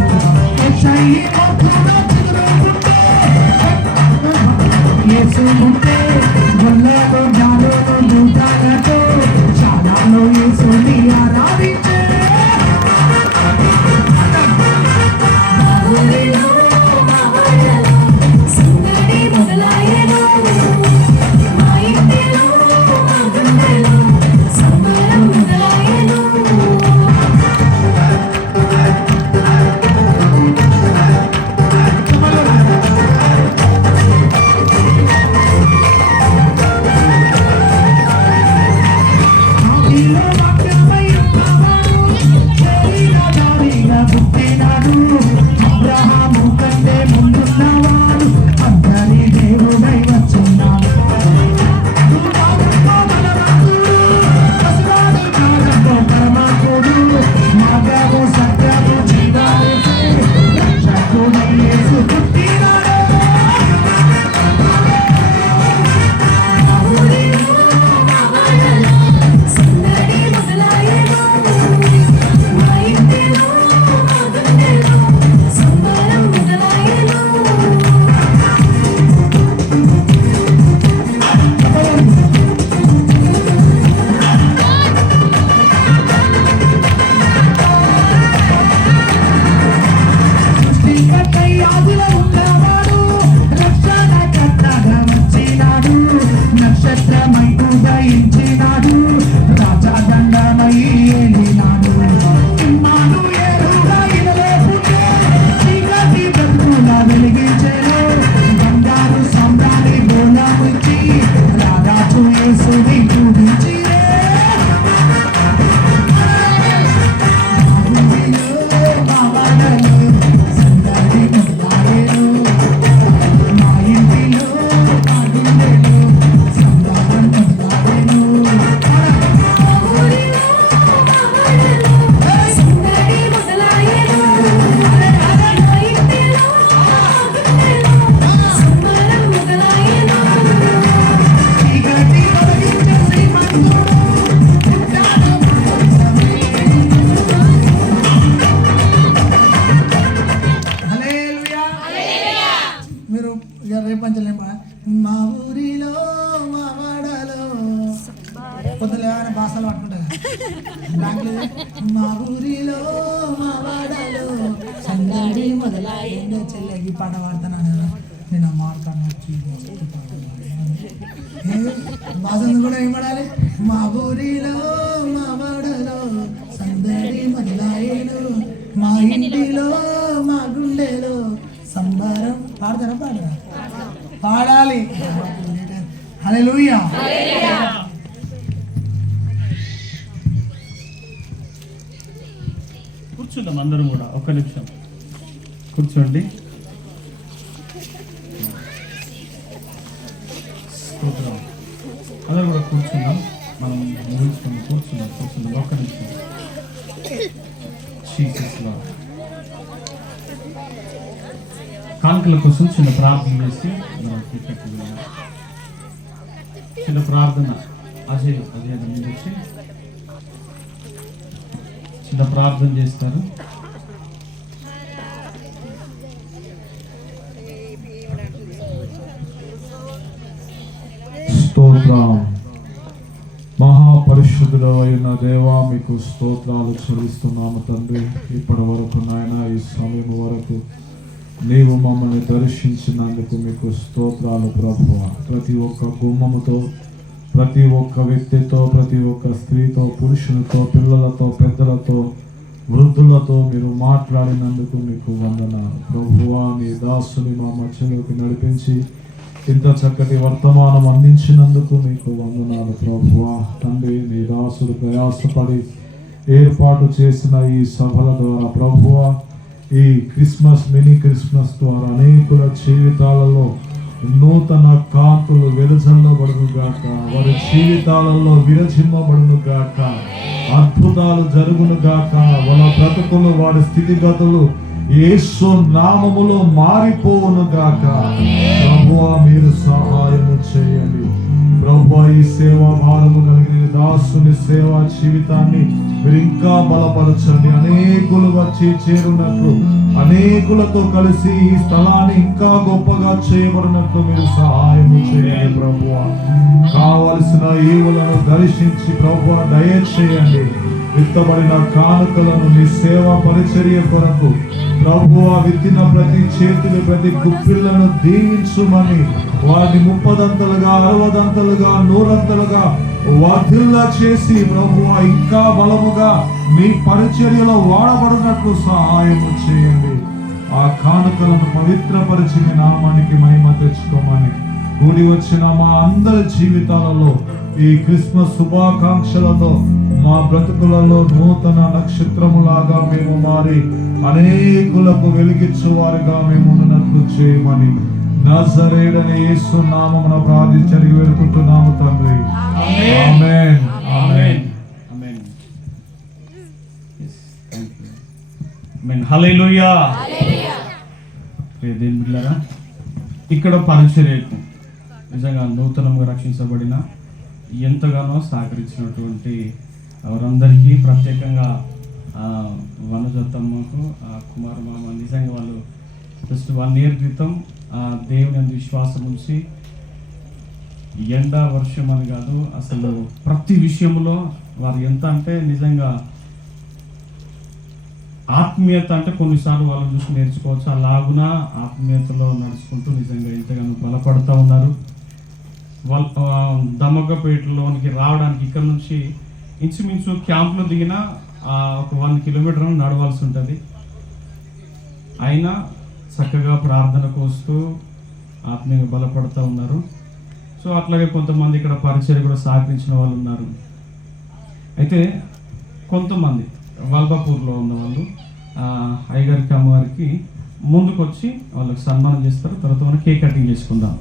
యేసుంటే గొల్లతో జ్ఞానులు దూతాలతో చాలాలో యేసుని ఆరాధించే మా ఊరిలో మా వాడలో పొద్దున ఏమైనా భాషలు పట్టుకుంటా మా ఊరిలో మా వాడలో సందడి మొదలాయే. ఏంటో చెల్లె ఈ పాట పాడుతాను నేను మాడతాను వచ్చి బాసంది కూడా ఏం పడాలి? మా ఊరిలో మా వాడలో సందడి మొదలాయేను, మా ఇంటిలో మా గుండెలో సంబరం. పాడతారా? పాడరా? పాడాలి. హల్లెలూయా. కూర్చుందాం అందరం కూడా, ఒక్క నిమిషం కూర్చోండి. స్తోత్రం. అందరూ కూడా కూర్చుందాం, మనం ముగించుకుని కూర్చుందాం ఒక్క నిమిషం. Jesus lord. కానుకల కోసం చిన్న ప్రార్థన చేసి చిన్న ప్రార్థన అజయ్ ముందు వచ్చి చిన్న ప్రార్థన చేస్తారు. స్తోత్రం. మహాపరిశుద్ధుడైన దేవా, మీకు స్తోత్రాలు చెల్లిస్తున్నాము తండ్రి. ఇప్పటి వరకు నాయన, ఈ సమయం వరకు నీవు మమ్మల్ని దర్శించినందుకు మీకు స్తోత్రాలు ప్రభువా. ప్రతి ఒక్క గుమ్మముతో, ప్రతి ఒక్క వ్యక్తితో, ప్రతి ఒక్క స్త్రీతో, పురుషులతో, పిల్లలతో, పెద్దలతో, వృద్ధులతో మీరు మాట్లాడినందుకు మీకు వందనాలు ప్రభువా. మీ దాసుని మా మధ్యలోకి నడిపించి ఇంత చక్కటి వర్తమానం అందించినందుకు మీకు వందనాలు ప్రభువా. తండ్రి, నీ దాసుడు ప్రయాసపడి ఏర్పాటు చేసిన ఈ సభల ద్వారా ప్రభువా, ఈ క్రిస్మస్, మినీ క్రిస్మస్ ద్వారా అనేకుల జీవితాలలో నూతన కాంతులు వెలుజల్లబడును గాక, వారి జీవితాలలో విరచిమ్మబడును గాక, అద్భుతాలు జరుగును గాక, వాళ్ళ బ్రతుకులు, వారి స్థితిగతులు యేసు నామములో మారిపోవును గాక. ప్రభువా, మీరు సహాయము చేయండి ప్రభువా. ఈ సేవా భారము కలిగిన దాసుని సేవా జీవితాన్ని మీరు ఇంకా బలపరచండి. అనేకులు వచ్చి చేరునట్లు, అనేకులతో కలిసి ఈ స్థలాన్ని ఇంకా గొప్పగా చేయబడినట్లు మీరు సహాయము చేయండి ప్రభువా. కావలసిన ఈవులను దర్శించి ప్రభువా దయచేయండి. విత్తబడిన కానుకలను నీ సేవా పరిచర్య కొరకు ప్రభువా, విత్తిన ప్రతి చేతులు, ప్రతి గుప్పిళ్లను దీవించుమని, వారిని 30 60 100 వర్ధిల్లా చేసి ప్రభువా ఇంకా బలముగా మీ పరిచర్యలో వాడబడినట్లు సహాయము చేయండి. ఆ కానుకలను పవిత్రపరిచి మీ నామానికి మహిమ తెచ్చుకోమని కూడి వచ్చిన మా అందరి జీవితాలలో ఈ క్రిస్మస్ శుభాకాంక్షలతో మా బ్రతుకులలో నూతన నక్షత్రములాగా మేము మారి అనేకులకు వెలిగించు వారిగా మేము ఉన్నట్లు చేయమని నజరేయుడైన యేసు నామమున ప్రార్థించి వేడుకుంటున్నాము తండ్రి. ఆమేన్. ఆమేన్. ఆమేన్. ఆమేన్. హల్లెలూయా. దేవుని బిడ్డలారా, ఇక్కడ పరిచర్యకు నిజంగా నూతనంగా రక్షించబడిన ఎంతగానో సహకరించినటువంటి వారందరికీ, ప్రత్యేకంగా వనజత్తమ్మకు, కుమార్ మామ, నిజంగా వాళ్ళు జస్ట్ 1 year క్రితం దేవుని అందు విశ్వాసం ఉంచి ఎండ వర్షం అని కాదు, అసలు ప్రతి విషయంలో వారు ఎంత అంటే నిజంగా ఆత్మీయత అంటే కొన్నిసార్లు వాళ్ళని చూసి నేర్చుకోవచ్చు. అలాగున ఆత్మీయతలో నడుచుకుంటూ నిజంగా ఎంతగానో బలపడుతూ ఉన్నారు. వాళ్ళ దమ్మకపేటలోనికి రావడానికి ఇక్కడ నుంచి ఇంచుమించు క్యాంప్లో దిగిన ఒక 1 kilometer నడవాల్సి ఉంటుంది. అయినా చక్కగా ప్రార్థనకు వస్తూ ఆత్మీయంగా బలపడుతూ ఉన్నారు. సో అట్లాగే కొంతమంది ఇక్కడ పరిచయం కూడా సహకరించిన వాళ్ళు ఉన్నారు. అయితే కొంతమంది వల్బాపూర్లో ఉన్న వాళ్ళు అయ్యగారికి, అమ్మవారికి ముందుకు వచ్చి వాళ్ళకి సన్మానం చేస్తారు. తర్వాత మనం కేక్ కటింగ్ చేసుకుందాం.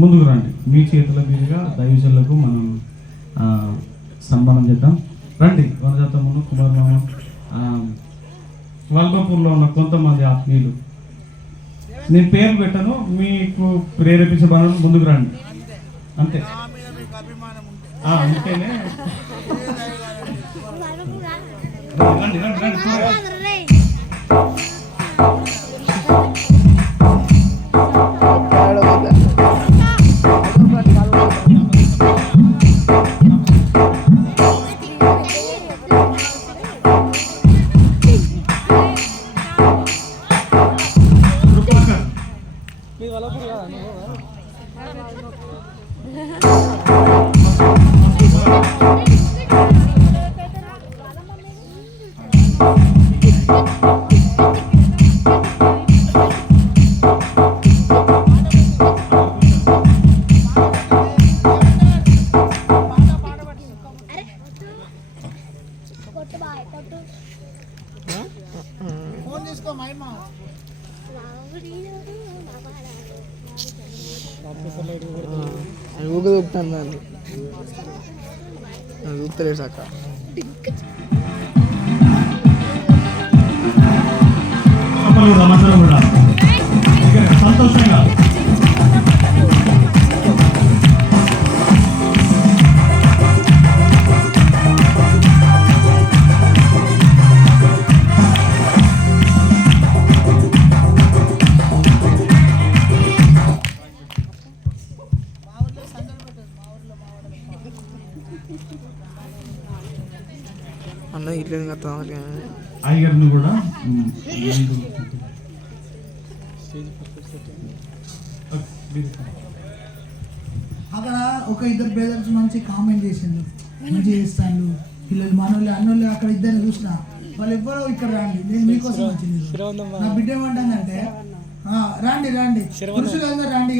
ముందుకు రండి, మీ చేతుల మీదుగా దైవజనులకు మనం సన్మానం చేద్దాం. రండి. వనజాతమ్మను, కుమార్ మామ, వల్బాపూర్లో ఉన్న కొంతమంది ఆత్మీయులు, నేను పేరు పెట్టను, మీకు ప్రేరేపించబడను, ముందుకు రండి. అంతే, అంతేనే. రండి రండి రండి. చూస్తలేడు సాక చెప్పలు కూడా మందరం కూడా సంతోషంగా అన్న ఇట్లేదు కదా అయ్యగారిని కూడా అక్కడ ఒక ఇద్దరు బ్రదర్స్ మంచి కామెంట్ చేసిండు, మంచి చేస్తాను పిల్లలు మనోళ్ళు అన్నోళ్ళు అక్కడ ఇద్దరు చూసిన వాళ్ళు ఎవ్వరో ఇక్కడ రాండి, నేను మీకోసం వచ్చింది. నా బిడ్డ ఏమంటుందంటే రాండి రండి పురుషులు అందరూ రాండి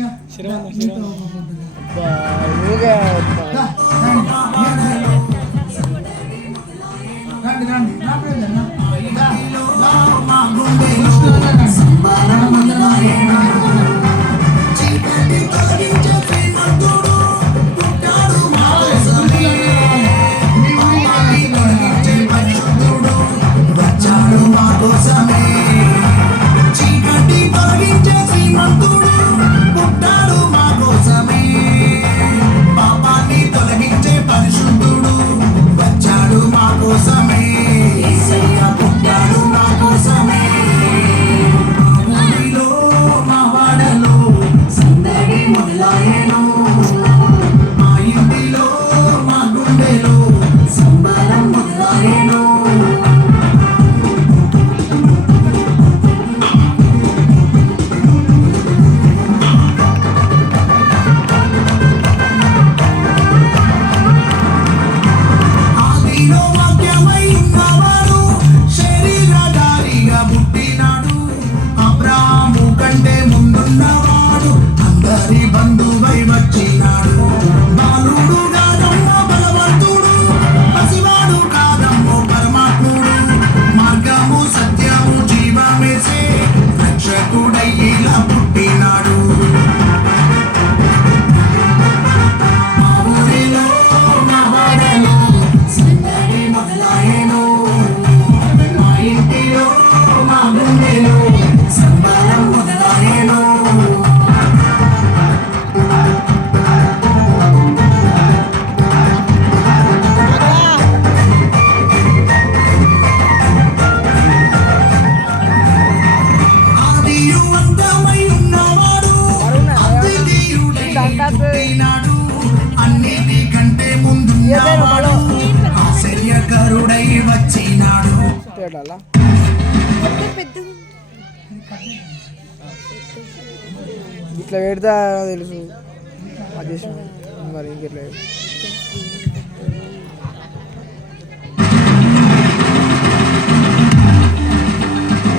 మీతో ఒక ఫోటో రండి రండి నా బ్రదర్ ఆశ్చర్యకరుడై వచ్చినాడు. ఇట్లా పెడతా తెలుసు అది మరి ఇంకెట్లా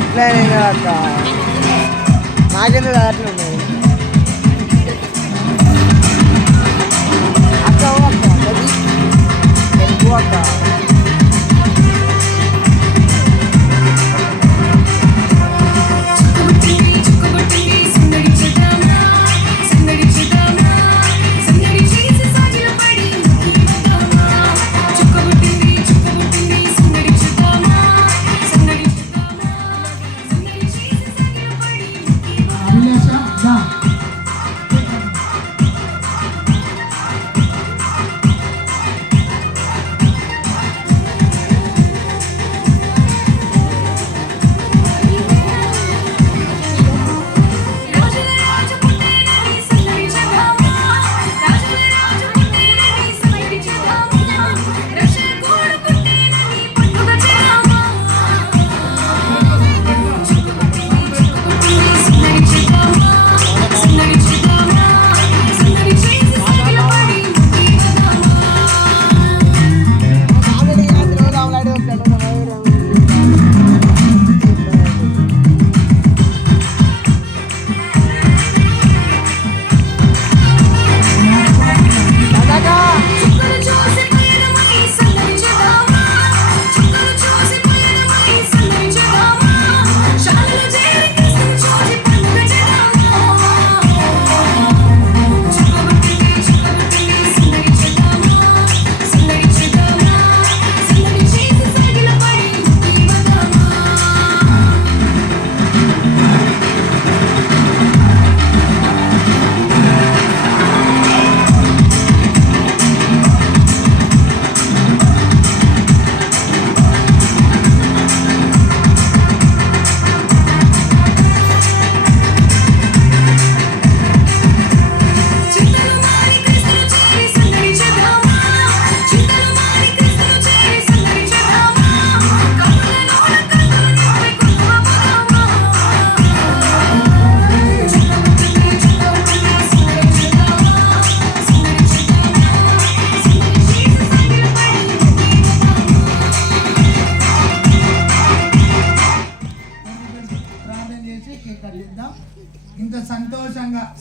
ఇట్లా అక్క నాకెందుకు అట్లా ఉన్నాయి అక్క అక్క అక్క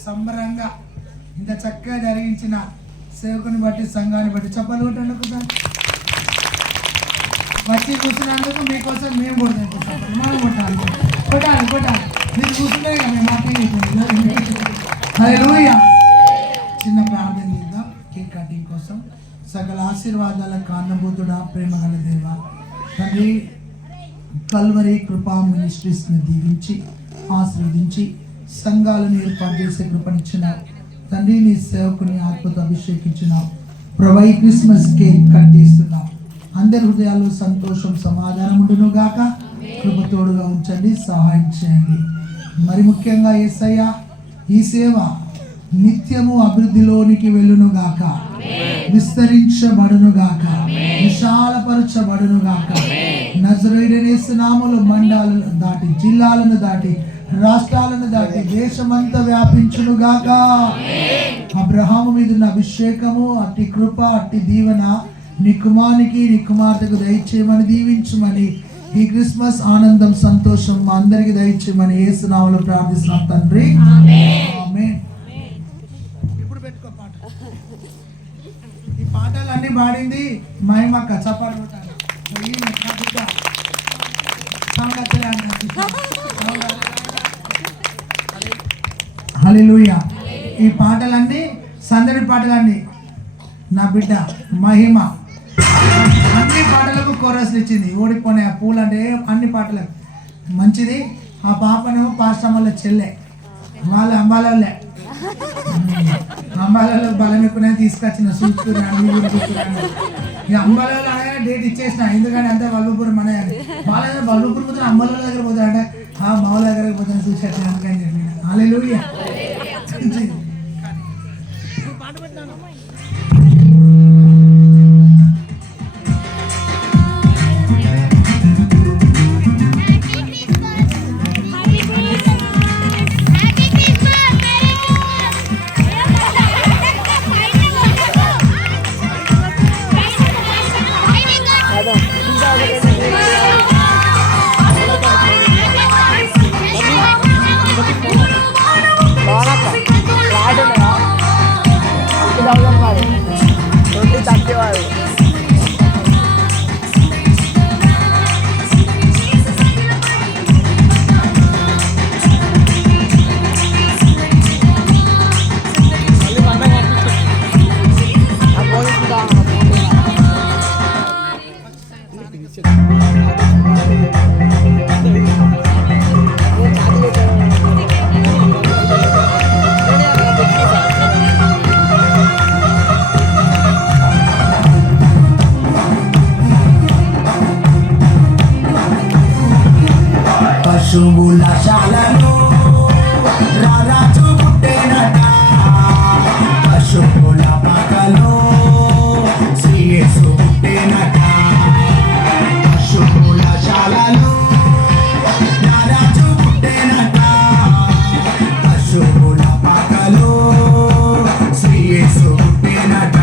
సంబరంగా ఇంత చక్కగా జరిగించిన సేవకుని బట్టి సంఘాన్ని బట్టి చెప్పలు కొట్టండి ఒకసారి. వచ్చి కూర్చున్నందుకు మీకోసం మేము కొడతాం, మనం కొట్టాలి కొట్టాలి కొట్టాలి. మీరు కూర్చుంటే మేము హల్లెలూయా. చిన్న ప్రార్థన చేద్దాం కేక్ కటింగ్ కోసం. సకల ఆశీర్వాదాల కారణభూతుడా, ప్రేమ గల దేవ తండ్రి, కల్వరి కృపా మినిస్ట్రీస్ని దీవించి ఆశీర్వదించి సంఘాలను ఏర్పాటు చేసే కృపనిచ్చినావు తండ్రి. నీ సేవకుని ఆత్మతో అభిషేకించినావు ప్రభు. ఈ క్రిస్మస్ కేక్ కట్ చేస్తున్నావు. అందరి హృదయాలు సంతోషం సమాధానం ఉండును గాక. కృప తోడుగా ఉంచండి, సహాయం చేయండి. మరి ముఖ్యంగా యేసయ్య ఈ సేవ నిత్యము అభివృద్ధిలోనికి వెళ్ళును గాక, విస్తరించబడును గాక, విశాలపరచబడును గాక. నజరేయుడైన యేసు నామములో మండలాలను దాటి, జిల్లాలను దాటి, రాష్ట్రాలను దాటి దేశమంతా వ్యాపించును గాక. అబ్రహాము మీద ఉన్న అభిషేకము, అట్టి కృప, అట్టి దీవెన నీ కుమారునికి నీ కుమార్తెకు దయచేయమని దీవించమని, ఈ క్రిస్మస్ ఆనందం సంతోషం మా అందరికి దయచేయమని యేసు నామములో ప్రార్థిస్తున్నాం తండ్రి, ఆమేన్. ఇప్పుడు పెట్టుకో పాట. ఈ పాటలన్నీ పాడింది మహిమక్క. చపాటు కొట్టాలి. హల్లెలూయా. ఈ పాటలన్నీ సందడి పాటలన్నీ నా బిడ్డ మహిమ అన్ని పాటలకు కోరస్లు ఇచ్చింది. ఓడిపోయిన పూలు అంటే అన్ని పాటలకు మంచిది. ఆ పాపనేమో పాస్టమల్ల చెల్లె, వాళ్ళ అంబాలే అంబాలలో బలం ఎక్కువ తీసుకొచ్చిన చూస్తున్నాను. ఇక అంబాలలో అనగానే డేట్ ఇచ్చేసిన, ఎందుకంటే అంతా వల్లుపురం అనే వాళ్ళ వల్లుపురం పోతే అంబాల దగ్గర పోతాడంటే ఆ మావుల దగ్గరకు పోతాను చూసేట్టు అందుకని చెప్పి. హల్లెలూయా. పశువుల శాలలో రారాజు పుట్టేనట, పశువుల పక్కలో శ్రీయేసు పుట్టేనట. పశువుల శాలలో రారాజు పుట్టేనట, పశువుల పక్కలో శ్రీయేసు పుట్టేనట.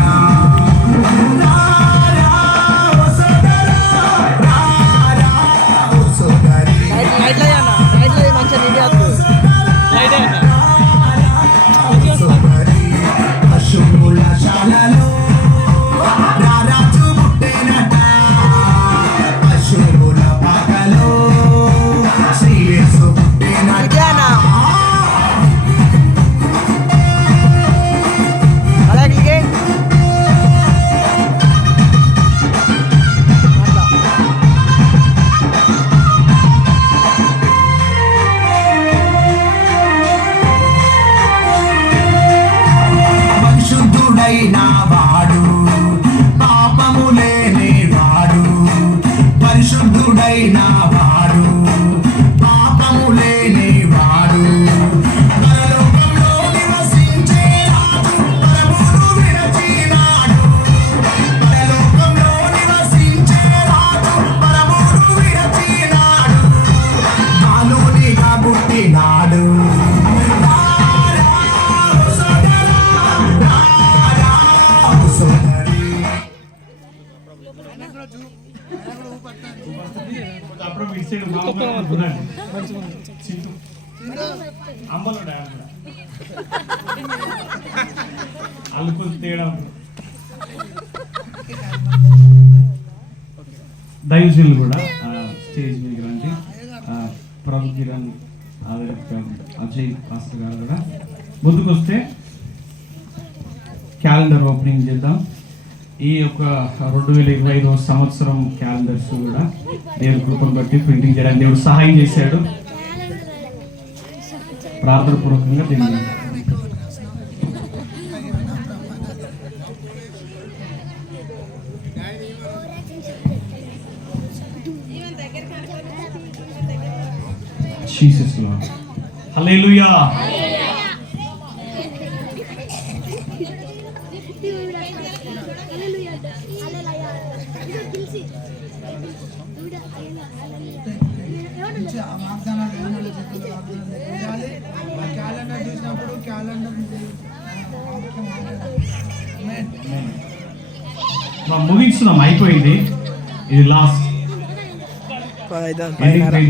వాడు పాపము లేని వాడు, పరిశుద్ధుడైన వాడు పాపము లేని వాడు, పరలోకంలో నివసించే రాజు పరమును విరచినాడు. పరలోకంలో నివసించే రాజు పరమును విరచినాడు, బాలునిగా పుట్టినాడు. అప్పుడు అంబలుడా అలుపు తేడా. దైవజనులు కూడా స్టేజ్ మీద రండి. ప్రభు కిరణ్ అజయ్ పాస్టర్ గారు కూడా ముందుకు వస్తే క్యాలెండర్ ఓపెనింగ్ చేద్దాం. ఈ యొక్క 2025 సంవత్సరం క్యాలెండర్స్ కూడా దేవుని కృపను బట్టి ప్రింటింగ్ చేయడానికి దేవుడు సహాయం చేశాడు. ప్రార్థన పూర్వకంగా దీన్ని జీసస్ లార్డ్. హల్లెలూయా. ముగించున్నాం, అయిపోయింది. ఇది లాస్ట్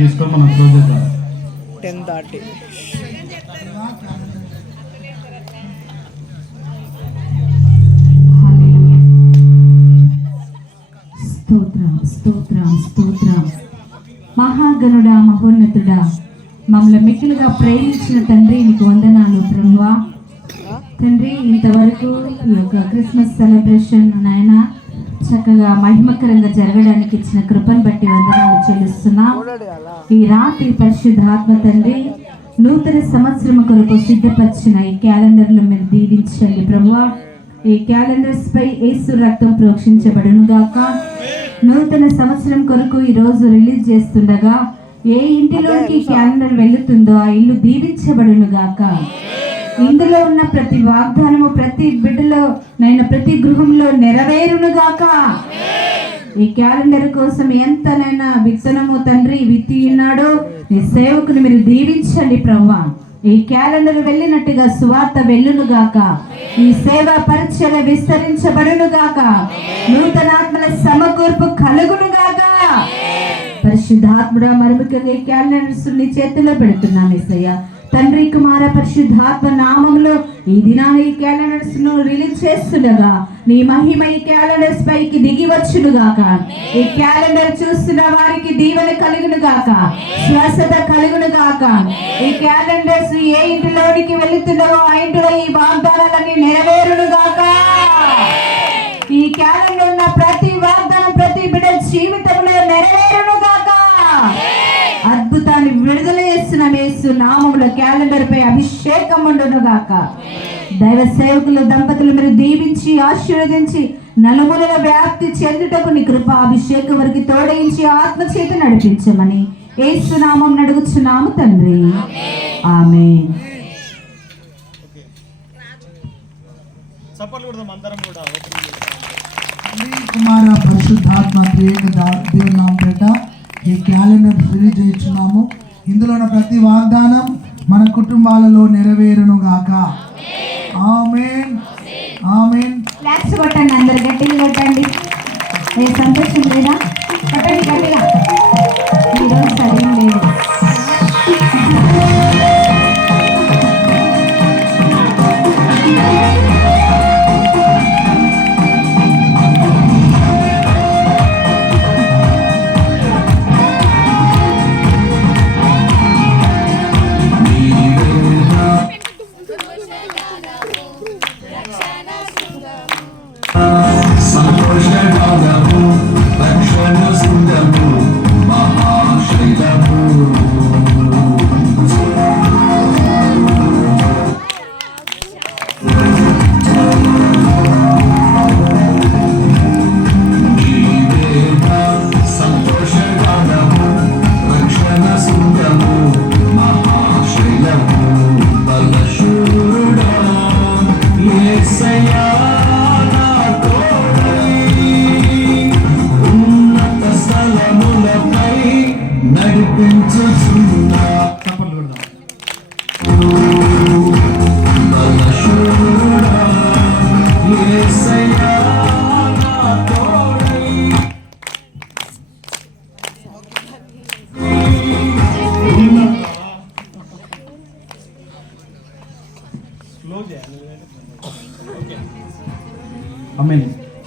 చేసుకో, మనం క్లోజ్ చేద్దాం. 10:30. స్తోత్రం స్తోత్రం స్తోత్రం. మహాగణుడా, మహోన్నతుడా, మమ్మల్ని మిక్కులుగా ప్రేమించిన తండ్రి నీకు వందనాలు ప్రభువా. తండ్రి, ఇంతవరకు ఈ యొక్క క్రిస్మస్ సెలబ్రేషన్ నాయన చక్కగా మహిమకరంగా జరగడానికి ఇచ్చిన కృపను బట్టి వందనాలు చెల్లిస్తున్నా. ఈ రాత్రి పరిశుద్ధాత్మ తండ్రి నూతన సంవత్సరం కొరకు సిద్ధపరిచిన ఈ క్యాలెండర్లు మీరు దీవించండి ప్రభువా. ఈ క్యాలెండర్స్ పై యేసు రక్తం ప్రోక్షించబడును గాక. నూతన సంవత్సరం కొరకు ఈ రోజు రిలీజ్ చేస్తుండగా ఏ ఇంటిలోకి క్యాలెండర్ వెళ్తుందో ఆ ఇల్లు దీవించబడును గాక. ఇందులో ఉన్న ప్రతి వాగ్దానము ప్రతి బిడ్డలో నైనా ప్రతి గృహంలో నెరవేరును గాక. ఈ క్యాలెండర్ కోసం ఎంతనైనా విత్తనము తండ్రి విత్తి ఉన్నాడో నీ సేవకుని మీరు దీవించండి ప్రభువా. ఈ క్యాలెండర్ వెళ్ళినట్టుగా సువార్త వెళ్ళును గాక. ఈ సేవా పరిచయ విస్తరించబడును గాక. నూతనాత్మల సమకూర్పు కలుగును గాక. పరిశుద్ధాత్ముడా, మరుముఖంగా ఈ క్యాలెండర్స్ నీ చేతిలో పెడుతున్నాం యేసయ్య. తండ్రి కుమార పరిశుద్ధాత్మ నామములో ఈ దినాన్ని ఈ క్యాలెండర్స్ ను రిలీజ్ చేస్తుండగా నీ మహిమ ఈ క్యాలెండర్స్ పైకి దిగి వచ్చును గాక. ఈ క్యాలెండర్ చూస్తున్న వారికి దీవెన కలుగును గాక, స్వస్థత కలుగును గాక. ఈ క్యాలెండర్స్ ఏ ఇంటిలోనికి వెళుతుండవో ఆ ఇంటిలో ఈ వాగ్దానాలన్నీ నెరవేరును గాక. ఈ క్యాలెండర్ ఉన్న ప్రతి వాగ్దానం ప్రతి బిడ్డ జీవితంలో నెరవేరును గాక. అద్భుతాన్ని విడుదల చేస్తున్న యేసు నామములో క్యాలెండర్ పై అభిషేకం ఉండును గాక. దైవ సేవకులు దంపతులు మీరు దీవించి ఆశీర్వదించి నలుమూలల వ్యాప్తి చెందుటకు నీ కృప అభిషేకం వరకు తోడయించి ఆత్మ చేత నడిపించమని యేసు నామం అడుగుచున్నాము తండ్రి, ఆమేన్. కుమార పరిశుద్ధాత్మ త్రియేక దేవుని నామం పేట ఈ క్యాలెండర్ రిలీజ్ చేస్తున్నాము. ఇందులో ఉన్న ప్రతి వాగ్దానం మన కుటుంబాలలో నెరవేరును గాక. ఆమేన్, ఆమేన్. క్లాప్స్ కొట్టండి, అందరు గట్టిగా కొట్టండి. ఏ సంతోషం లేదా? కొట్టండి గట్టిగా. ఈరోజు సరైన లేదు. సంతోష రక్షణ సుందము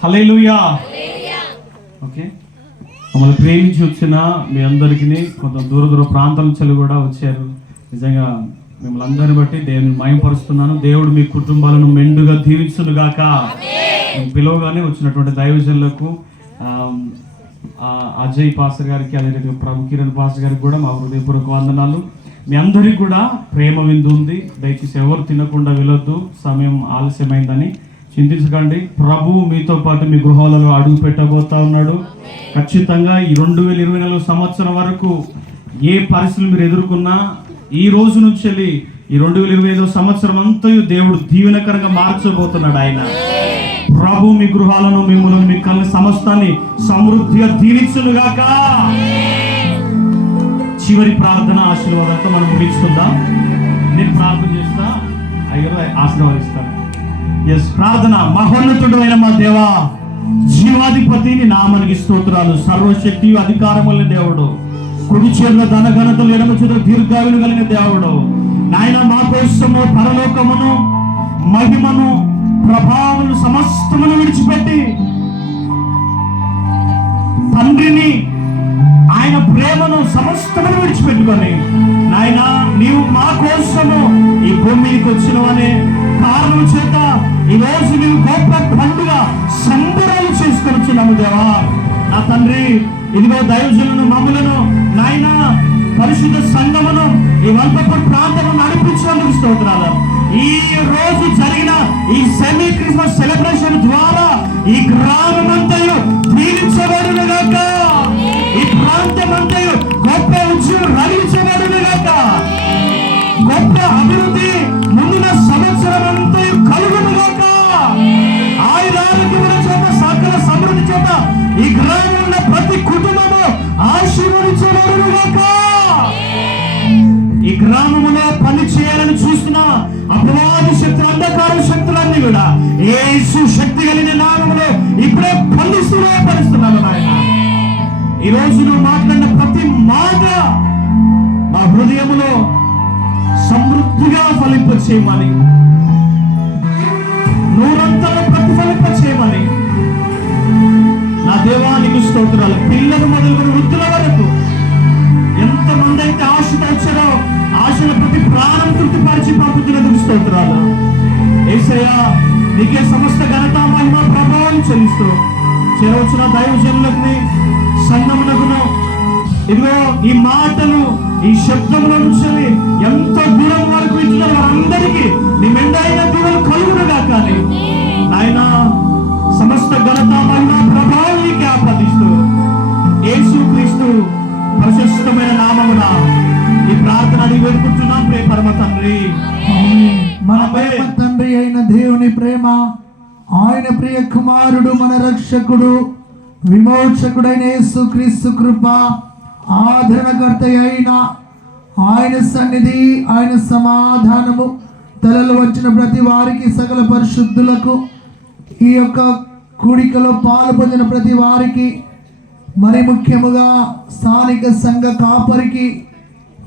హల్లెలూయా. ఓకే, మమ్మల్ని ప్రేమించి వచ్చిన మీ అందరికీ కొంత దూర దూర ప్రాంతాల నుంచి కూడా వచ్చారు. నిజంగా మిమ్మల్ని అందరిని బట్టి దేవుని మహిమపరుస్తున్నాను. దేవుడు మీ కుటుంబాలను మెండుగా దీవించును గాక. పిలవగానే వచ్చినటువంటి దైవజనులకు, అజయ్ పాస్టర్ గారికి, అదే రీతిగా ప్రభు కిరణ్ పాస్టర్ గారికి కూడా మా హృదయపూర్వక వందనాలు. మీ అందరికీ కూడా ప్రేమ విందు ఉంది. దయచేసి ఎవరు తినకుండా వెళ్ళొద్దు, సమయం ఆలస్యమైందని చింతించకండి. ప్రభు మీతో పాటు మీ గృహాలలో అడుగు పెట్టబోతా ఉన్నాడు. ఖచ్చితంగా ఈ 2024 సంవత్సరం వరకు ఏ పరిస్థితులు మీరు ఎదుర్కొన్నా, ఈ రోజు నుంచి వెళ్ళి ఈ 2025 సంవత్సరం అంతా దేవుడు దీవెనకరంగా మార్చబోతున్నాడు. ఆయన ప్రభు మీ గృహాలను, మిమ్మల్ని, మీ కళ్ళ సమస్తాన్ని సమృద్ధిగా దీవించును గాక. చివరి ప్రార్థన ఆశీర్వాదంతో మనం ముగించుకుందాం. నేను ప్రార్థన చేస్తా, అయ్యో ఆశీర్వదిస్తాను. ఎస్, ప్రార్థన. మహోన్నతుడు అయిన మా దేవా, జీవాధిపతిని నామానికి స్తోత్రాలు. సర్వశక్తి అధికారముల దేవుడు, కుడి చేతుల ధనఘనతలు, ఎడమ చేతుల దీర్ఘాయులు కలిగిన దేవుడు, నాయన మా కోసము పరలోకమును, మహిమను, ప్రభావములు సమస్తమును విడిచిపెట్టి తండ్రిని, ఆయన ప్రేమను సమస్తమును విడిచిపెట్టుకొని నాయన నీవు మా కోసము ఈ భూమికి వచ్చినవనే కారణం చేత ఈ రోజు నీవు గొప్ప పండుగ సంబరాలు చేసుకొచ్చున్నాము దేవా. నా తండ్రి, ఇదిగో దైవజనులను, మమ్ములను, నాయన పరిశుద్ధ సంఘమును ఈ వల్పపూర్ ప్రాంతం నడిపించినందుకు స్తోత్రాలు. ఈ రోజు జరిగిన ఈ సెమీ క్రిస్మస్ సెలబ్రేషన్ ద్వారా ఈ గ్రామం అంతయు దీవించబడును గాక. ఈ ప్రాంతం అంతయు గొప్ప ఉద్యమం రగిలించబడును గాక. గొప్ప అభివృద్ధి ముందున సంవత్సరం అంతయు కలుగును గాక. ఆయురారోగ్యముల చేత, సకల సమృద్ధి చేత ఈ గ్రామంలో ప్రతి కుటుంబము ఆశీర్వదించబడును గాక. ఈ గ్రామములో పని చేయాలని చూస్తున్న అపవాది శక్తులు, అంధకార శక్తులన్నీ కూడా యేసు శక్తి కలిగిన నామములో ఇప్పుడే పరుస్తున్నాను నాయన. ఈ రోజు నువ్వు మాట్లాడిన ప్రతి మాట మా హృదయములో సమృద్ధిగా ఫలింపచేయమని, నూరంతలో ప్రతిఫలింప చేయమని నా దేవానికి స్తోత్రాలు. పిల్లలు మొదలుకొని వృద్ధుల వరకు ఎంతమంది అయితే ఆశతో వచ్చారో ఆశల ప్రతి ప్రాణం తృప్తిపరిచి పంపుతున్నందుకు స్తోత్రాలు. యేసయ్యా, నీకే సమస్త ఘనత, మహిమ, ప్రభావం చెల్లిస్తూ చేరవచ్చిన దైవజనులకి, సంఘమునకును, ఇదిగో ఈ మాటలు, ఈ శబ్దంలో నుంచి ఎంతో దూరం వరకు ఇచ్చిన వారందరికీ నీ మెండైన దీవెనలు కలుగునుగా. కానీ నాయన సమస్త ఘనత, మహిమ, ప్రభావం నీకే ఆపాదిస్తూ యేసు క్రీస్తు పరిశుద్ధమైన నామమున ఈ ప్రార్థన వేడుకుంటున్నాం. ప్రియ పరమ తండ్రి, మన ప్రేమ తండ్రి అయిన దేవుని ప్రేమ, ఆయన ప్రియ కుమారుడు, మన రక్షకుడు, విమోచకుడైన యేసు క్రీస్తు కృప, ఆదరణకర్త అయిన ఆయన సన్నిధి, ఆయన సమాధానము తలలు వచ్చిన ప్రతి వారికి, సకల పరిశుద్ధులకు, ఈ యొక్క కూడికలో పాలు పొందిన ప్రతి వారికి, మరి ముఖ్యముగా స్థానిక సంఘ కాపరికి,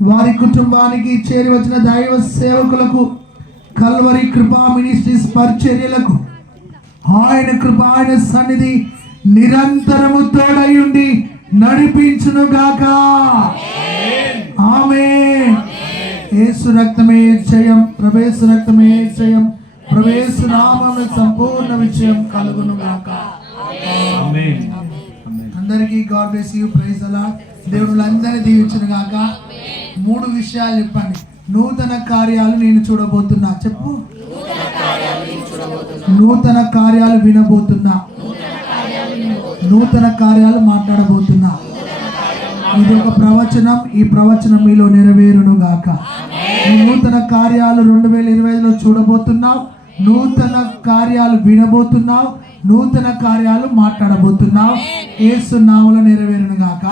వారి కుటుంబానికి, చేరి వచ్చిన దైవ సేవకులకు, కల్వరి కృపా మినిస్ట్రీస్ పరిచర్యలకు ఆయన కృప, ఆయన సన్నిధి నిరంతరము తోడయుండి నడిపించునుగాక. ఆమేన్. యేసు రక్తమే జయం, ప్రభేసు రక్తమే జయం, ప్రభేసు నామమున సంపూర్ణ విజయం కలుగునుగాక. ఆమేన్. అందరికీ God bless you, praise the Lord. దేవుడు అందరినీ దీవించునుగాక. 3 విషయాలు చెప్పండి. నూతన కార్యాలు నేను చూడబోతున్నా. చెప్పు. నూతన కార్యాలు వినబోతున్నా, నూతన కార్యాలు మాట్లాడబోతున్నా. ఇది ఒక ప్రవచనం. ఈ ప్రవచనం మీలో నెరవేరును గాక. ఈ నూతన కార్యాలు 2025లో చూడబోతున్నావు, నూతన కార్యాలు వినబోతున్నావు, నూతన కార్యాలు మాట్లాడబోతున్నావు. యేసు నామములో నెరవేరును గాక.